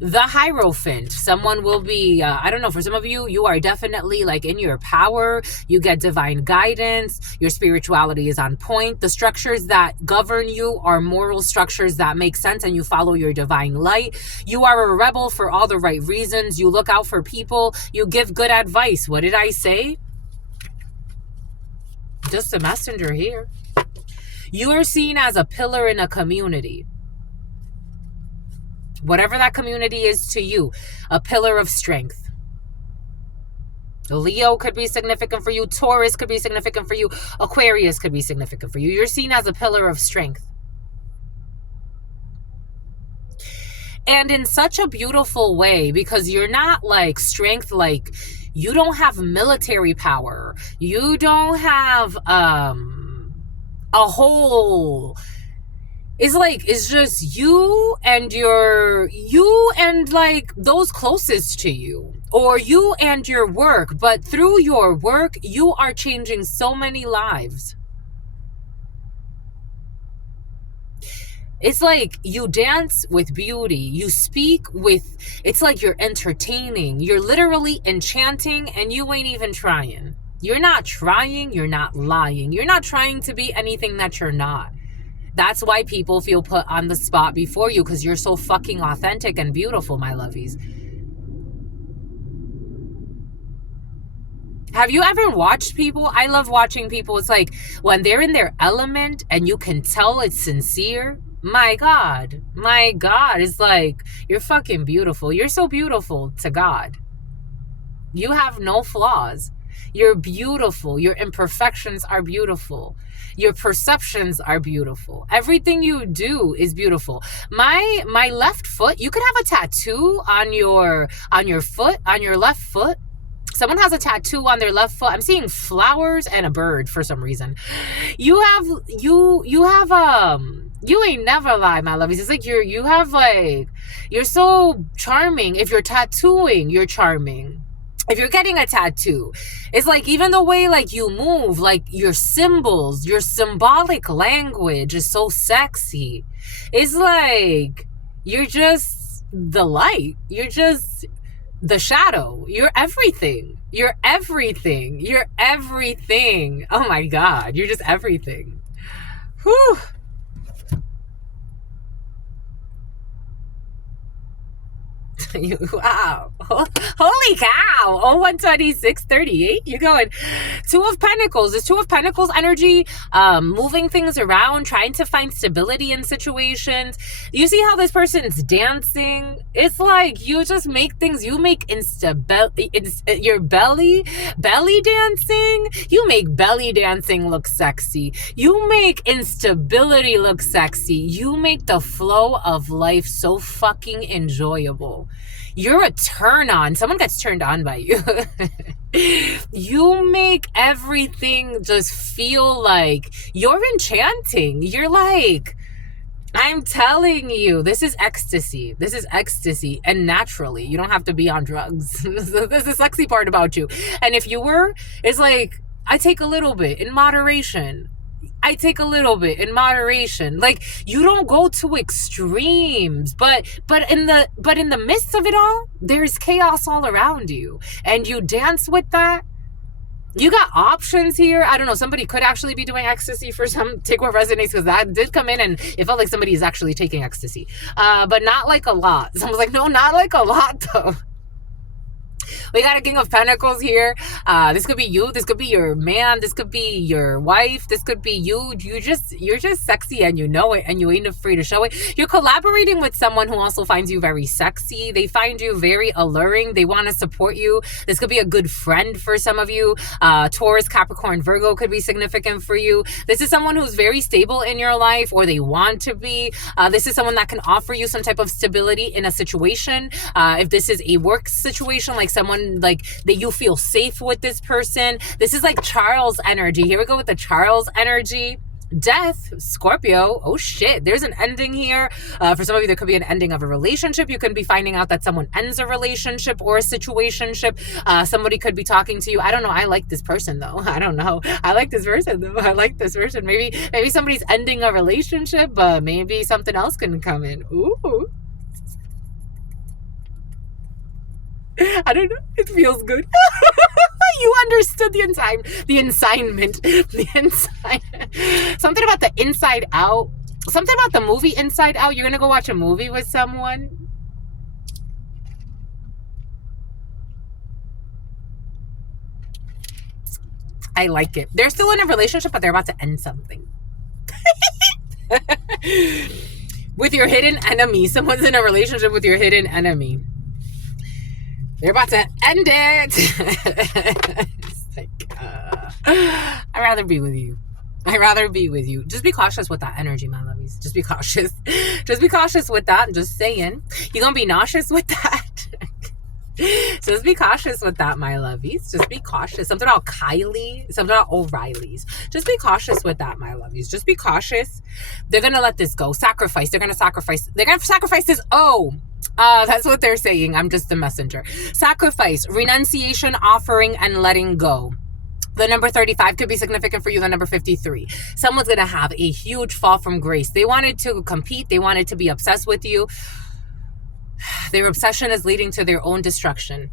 The Hierophant. Someone will be, I don't know, for some of you, you are definitely like in your power. You get divine guidance. Your spirituality is on point. The structures that govern you are moral structures that make sense and you follow your divine light. You are a rebel for all the right reasons. You look out for people. You give good advice. What did I say? Just a messenger here. You are seen as a pillar in a community. Whatever that community is to you, a pillar of strength. Leo could be significant for you. Taurus could be significant for you. Aquarius could be significant for you. You're seen as a pillar of strength. And in such a beautiful way, because you're not like strength, like you don't have military power. You don't have a whole... It's like, it's just you and like those closest to you, or you and your work. But through your work, you are changing so many lives. It's like you dance with beauty. You speak with, it's like you're entertaining. You're literally enchanting and you ain't even trying. You're not trying. You're not lying. You're not trying to be anything that you're not. That's why people feel put on the spot before you, because you're so fucking authentic and beautiful, my lovies. Have you ever watched people? I love watching people. It's like when they're in their element and you can tell it's sincere. My God. My God. It's like, you're fucking beautiful. You're so beautiful to God. You have no flaws. You're beautiful. Your imperfections are beautiful. Your perceptions are beautiful. Everything you do is beautiful. My left foot, you could have a tattoo on your foot, on your left foot. Someone has a tattoo on their left foot. I'm seeing flowers and a bird for some reason. You ain't never lie, my lovies. It's like you're so charming. If you're tattooing, you're charming. If you're getting a tattoo, it's like even the way like you move, like your symbols, your symbolic language is so sexy. It's like you're just the light. You're just the shadow. You're everything. You're everything. You're everything. Oh my God. You're just everything. Whew. Wow. Holy cow. Oh, 126.38. You're going. Two of Pentacles. This Two of Pentacles energy, moving things around, trying to find stability in situations. You see how this person's dancing? It's like you just make things, you make your belly dancing. You make belly dancing look sexy. You make instability look sexy. You make the flow of life so fucking enjoyable. You're a turn on. Someone gets turned on by you. You make everything just feel like you're enchanting. You're like, I'm telling you, this is ecstasy. This is ecstasy. And naturally, you don't have to be on drugs. This is the sexy part about you. And if you were, it's like, I take a little bit in moderation. I take a little bit in moderation. Like, you don't go to extremes, but in the midst of it all, there's chaos all around you, and you dance with that. You got options here. I don't know. Somebody could actually be doing ecstasy for some. Take what resonates, because that did come in and it felt like somebody is actually taking ecstasy, but not like a lot. Someone's like, no, not like a lot though. We got a King of Pentacles here. This could be you. This could be your man. This could be your wife. This could be you. You're just sexy and you know it, and you ain't afraid to show it. You're collaborating with someone who also finds you very sexy. They find you very alluring. They want to support you. This could be a good friend for some of you. Taurus, Capricorn, Virgo could be significant for you. This is someone who's very stable in your life, or they want to be. This is someone that can offer you some type of stability in a situation. If this is a work situation, like someone like that you feel safe with this person. This is like Charles energy. Here we go with the Charles energy. Death, Scorpio. Oh shit, there's an ending here. For some of you, there could be an ending of a relationship. You can be finding out that someone ends a relationship or a situationship. Somebody could be talking to you. I don't know. I like this person though. I don't know. I like this person though. I like this person. Maybe somebody's ending a relationship, but maybe something else can come in. Ooh. I don't know. It feels good. You understood the assignment. Something about the Inside Out. Something about the movie Inside Out. You're going to go watch a movie with someone. I like it. They're still in a relationship, but they're about to end something. With your hidden enemy. Someone's in a relationship with your hidden enemy. They're about to end it. It's like, I'd rather be with you. I'd rather be with you. Just be cautious with that energy, my lovies. Just be cautious. Just be cautious with that. I'm just saying. You're going to be nauseous with that. So just be cautious with that, my lovies. Just be cautious. Something about Kylie. Something about O'Reilly's. Just be cautious with that, my lovies. Just be cautious. They're going to let this go. Sacrifice. They're going to sacrifice. They're going to sacrifice this. Oh. That's what they're saying. I'm just the messenger. Sacrifice, renunciation, offering, and letting go. The number 35 could be significant for you. The number 53. Someone's going to have a huge fall from grace. They wanted to compete. They wanted to be obsessed with you. Their obsession is leading to their own destruction.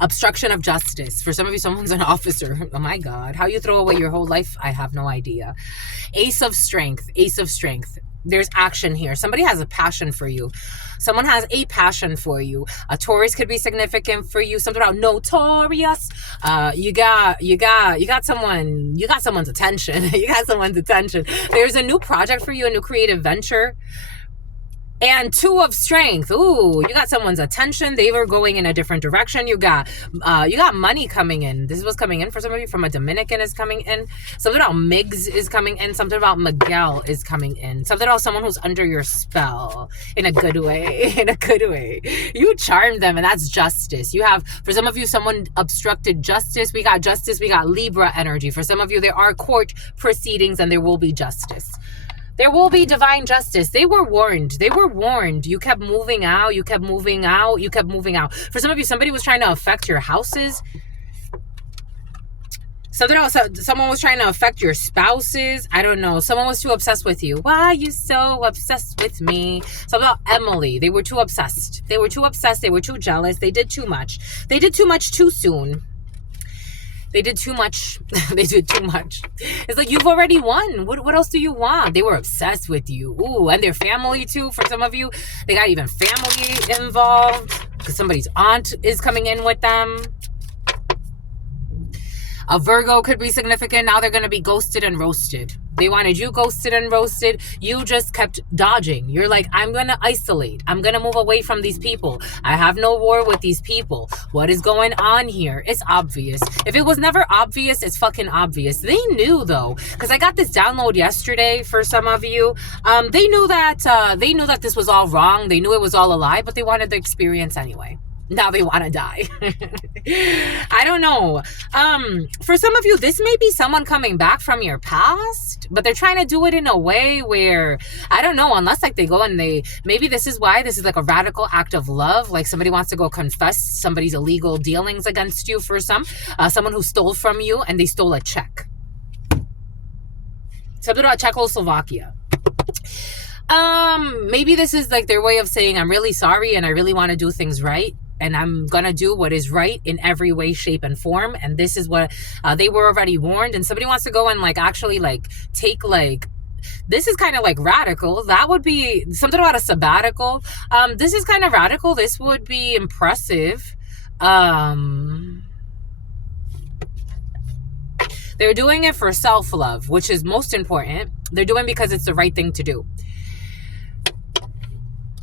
Obstruction of justice. For some of you, someone's an officer. Oh my God. How you throw away your whole life? I have no idea. Ace of strength. Ace of strength. There's action here. Somebody has a passion for you. Someone has a passion for you. A Taurus could be significant for you. Something about notorious. You got someone's attention. You got someone's attention. There's a new project for you, a new creative venture. And 2 of strength. Ooh, you got someone's attention. They were going in a different direction. You got money coming in. This is what's coming in for some of you. From a Dominican is coming in. Something about Miggs is coming in. Something about Miguel is coming in. Something about someone who's under your spell in a good way. In a good way. You charm them, and that's justice. You have, for some of you, someone obstructed justice. We got justice. We got Libra energy. For some of you, there are court proceedings, and there will be justice. There will be divine justice. They were warned. They were warned. You kept moving out. You kept moving out. You kept moving out. For some of you, somebody was trying to affect your houses. Something else. Someone was trying to affect your spouses. I don't know. Someone was too obsessed with you. Why are you so obsessed with me? Something about Emily. They were too obsessed. They were too obsessed. They were too jealous. They did too much. They did too much too soon. They did too much. They did too much. It's like, you've already won. What else do you want? They were obsessed with you. Ooh, and their family too. For some of you, they got even family involved because somebody's aunt is coming in with them. A Virgo could be significant. Now they're going to be ghosted and roasted. They wanted you ghosted and roasted. You just kept dodging. You're like, I'm going to isolate. I'm going to move away from these people. I have no war with these people. What is going on here? It's obvious. If it was never obvious, it's fucking obvious. They knew though, because I got this download yesterday for some of you. They knew that this was all wrong. They knew it was all a lie, but they wanted the experience anyway. Now they want to die. I don't know. For some of you, this may be someone coming back from your past, but they're trying to do it in a way where, I don't know, unless like they go and maybe this is why this is like a radical act of love. Like somebody wants to go confess somebody's illegal dealings against you for someone who stole from you and they stole a check. Something about Czechoslovakia. Maybe this is like their way of saying, I'm really sorry and I really want to do things right. And I'm going to do what is right in every way, shape, and form. And this is what they were already warned. And somebody wants to go and like actually like take like This is kind of like radical. That would be something about a sabbatical. This is kind of radical. This would be impressive. They're doing it for self-love, which is most important. They're doing it because it's the right thing to do.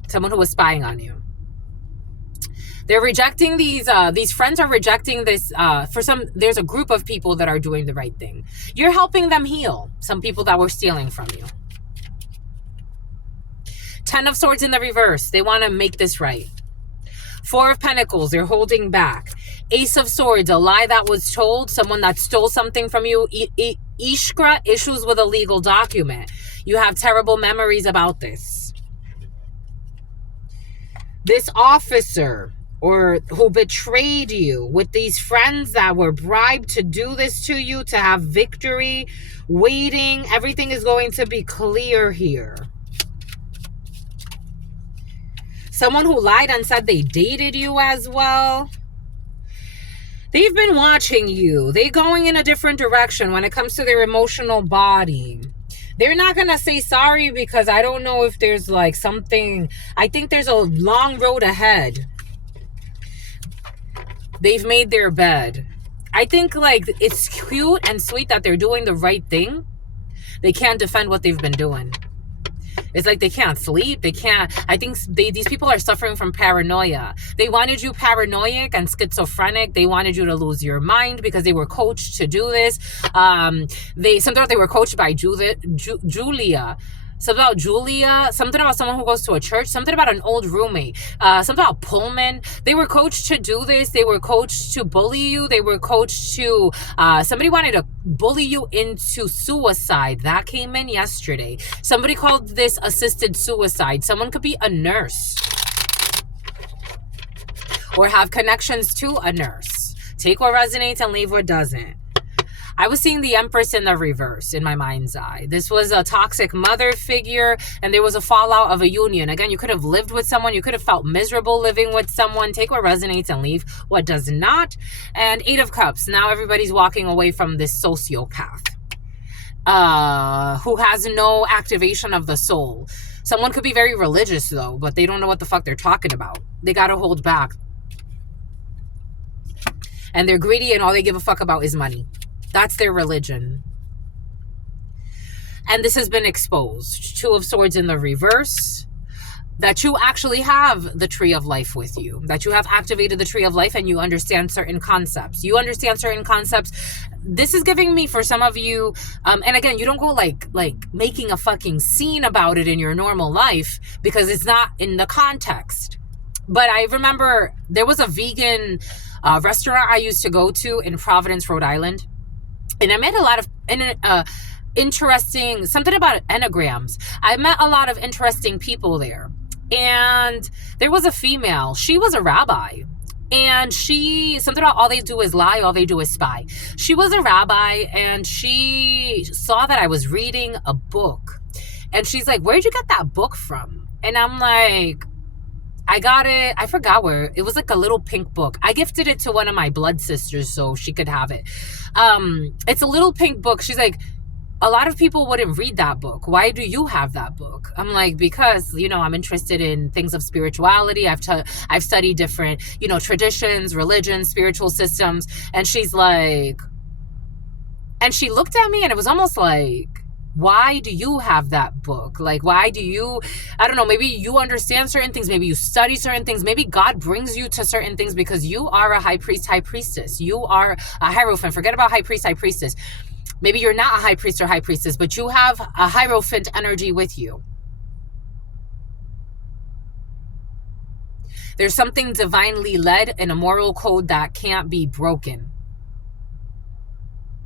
Someone who was spying on you. They're rejecting these friends are rejecting this. There's a group of people that are doing the right thing. You're helping them heal some people that were stealing from you. 10 of Swords in the reverse. They want to make this right. 4 of Pentacles. They're holding back. Ace of Swords. A lie that was told. Someone that stole something from you. Ishkra. Issues with a legal document. You have terrible memories about this. This officer or who betrayed you with these friends that were bribed to do this to you, to have victory, waiting. Everything is going to be clear here. Someone who lied and said they dated you as well. They've been watching you. They're going in a different direction when it comes to their emotional body. They're not going to say sorry because I don't know if there's like something. I think there's a long road ahead. They've made their bed. I think like it's cute and sweet that they're doing the right thing. They can't defend what they've been doing. It's like they can't sleep. They can't. I think these people are suffering from paranoia. They wanted you paranoid and schizophrenic. They wanted you to lose your mind because they were coached to do this. Sometimes they were coached by Julia. Something about Julia, something about someone who goes to a church, something about an old roommate, something about Pullman. They were coached to do this. They were coached to bully you. They were coached to, somebody wanted to bully you into suicide. That came in yesterday. Somebody called this assisted suicide. Someone could be a nurse or have connections to a nurse. Take what resonates and leave what doesn't. I was seeing the Empress in the reverse in my mind's eye. This was a toxic mother figure, and there was a fallout of a union. Again, you could have lived with someone. You could have felt miserable living with someone. Take what resonates and leave what does not. And 8 of Cups. Now everybody's walking away from this sociopath who has no activation of the soul. Someone could be very religious, though, but they don't know what the fuck they're talking about. They got to hold back. And they're greedy, and all they give a fuck about is money. That's their religion. And this has been exposed. 2 of Swords in the reverse. That you actually have the tree of life with you. That you have activated the tree of life and you understand certain concepts. You understand certain concepts. This is giving me, for some of you, and again, you don't go like making a fucking scene about it in your normal life because it's not in the context. But I remember there was a vegan restaurant I used to go to in Providence, Rhode Island. And I met a lot of interesting, something about enneagrams. I met a lot of interesting people there. And there was a female. She was a rabbi. And something about all they do is lie, all they do is spy. She was a rabbi and she saw that I was reading a book. And she's like, where'd you get that book from? And I'm like, I got it. I forgot where. It was like a little pink book. I gifted it to one of my blood sisters so she could have it. It's a little pink book. She's like, a lot of people wouldn't read that book. Why do you have that book? I'm like, because, I'm interested in things of spirituality. I've studied different, traditions, religions, spiritual systems. And she's like, and she looked at me and it was almost like, why do you have that book? Like, why do you, I don't know, maybe you understand certain things. Maybe you study certain things. Maybe God brings you to certain things because you are a high priest, high priestess. You are a hierophant. Forget about high priest, high priestess. Maybe you're not a high priest or high priestess, but you have a hierophant energy with you. There's something divinely led in a moral code that can't be broken.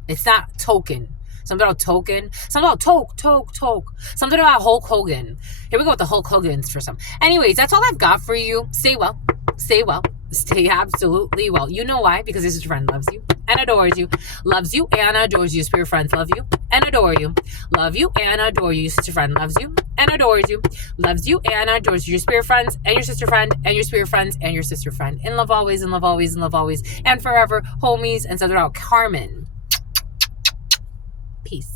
It's not token. Something about token. Something about toke. Something about Hulk Hogan. Here we go with the Hulk Hogans for some. Anyways, that's all I've got for you. Stay well. Stay well. Stay absolutely well. You know why? Because this friend loves you and adores you. Loves you and adores you. Spirit friends love you and adore you. Love you and adore you. Sister friend loves you and adores you. Loves you and adores you. Your spirit friends and your sister friend and your spirit friends and your sister friend. In love always, in love always, in love always. And forever, homies. And something about Carmen. Peace.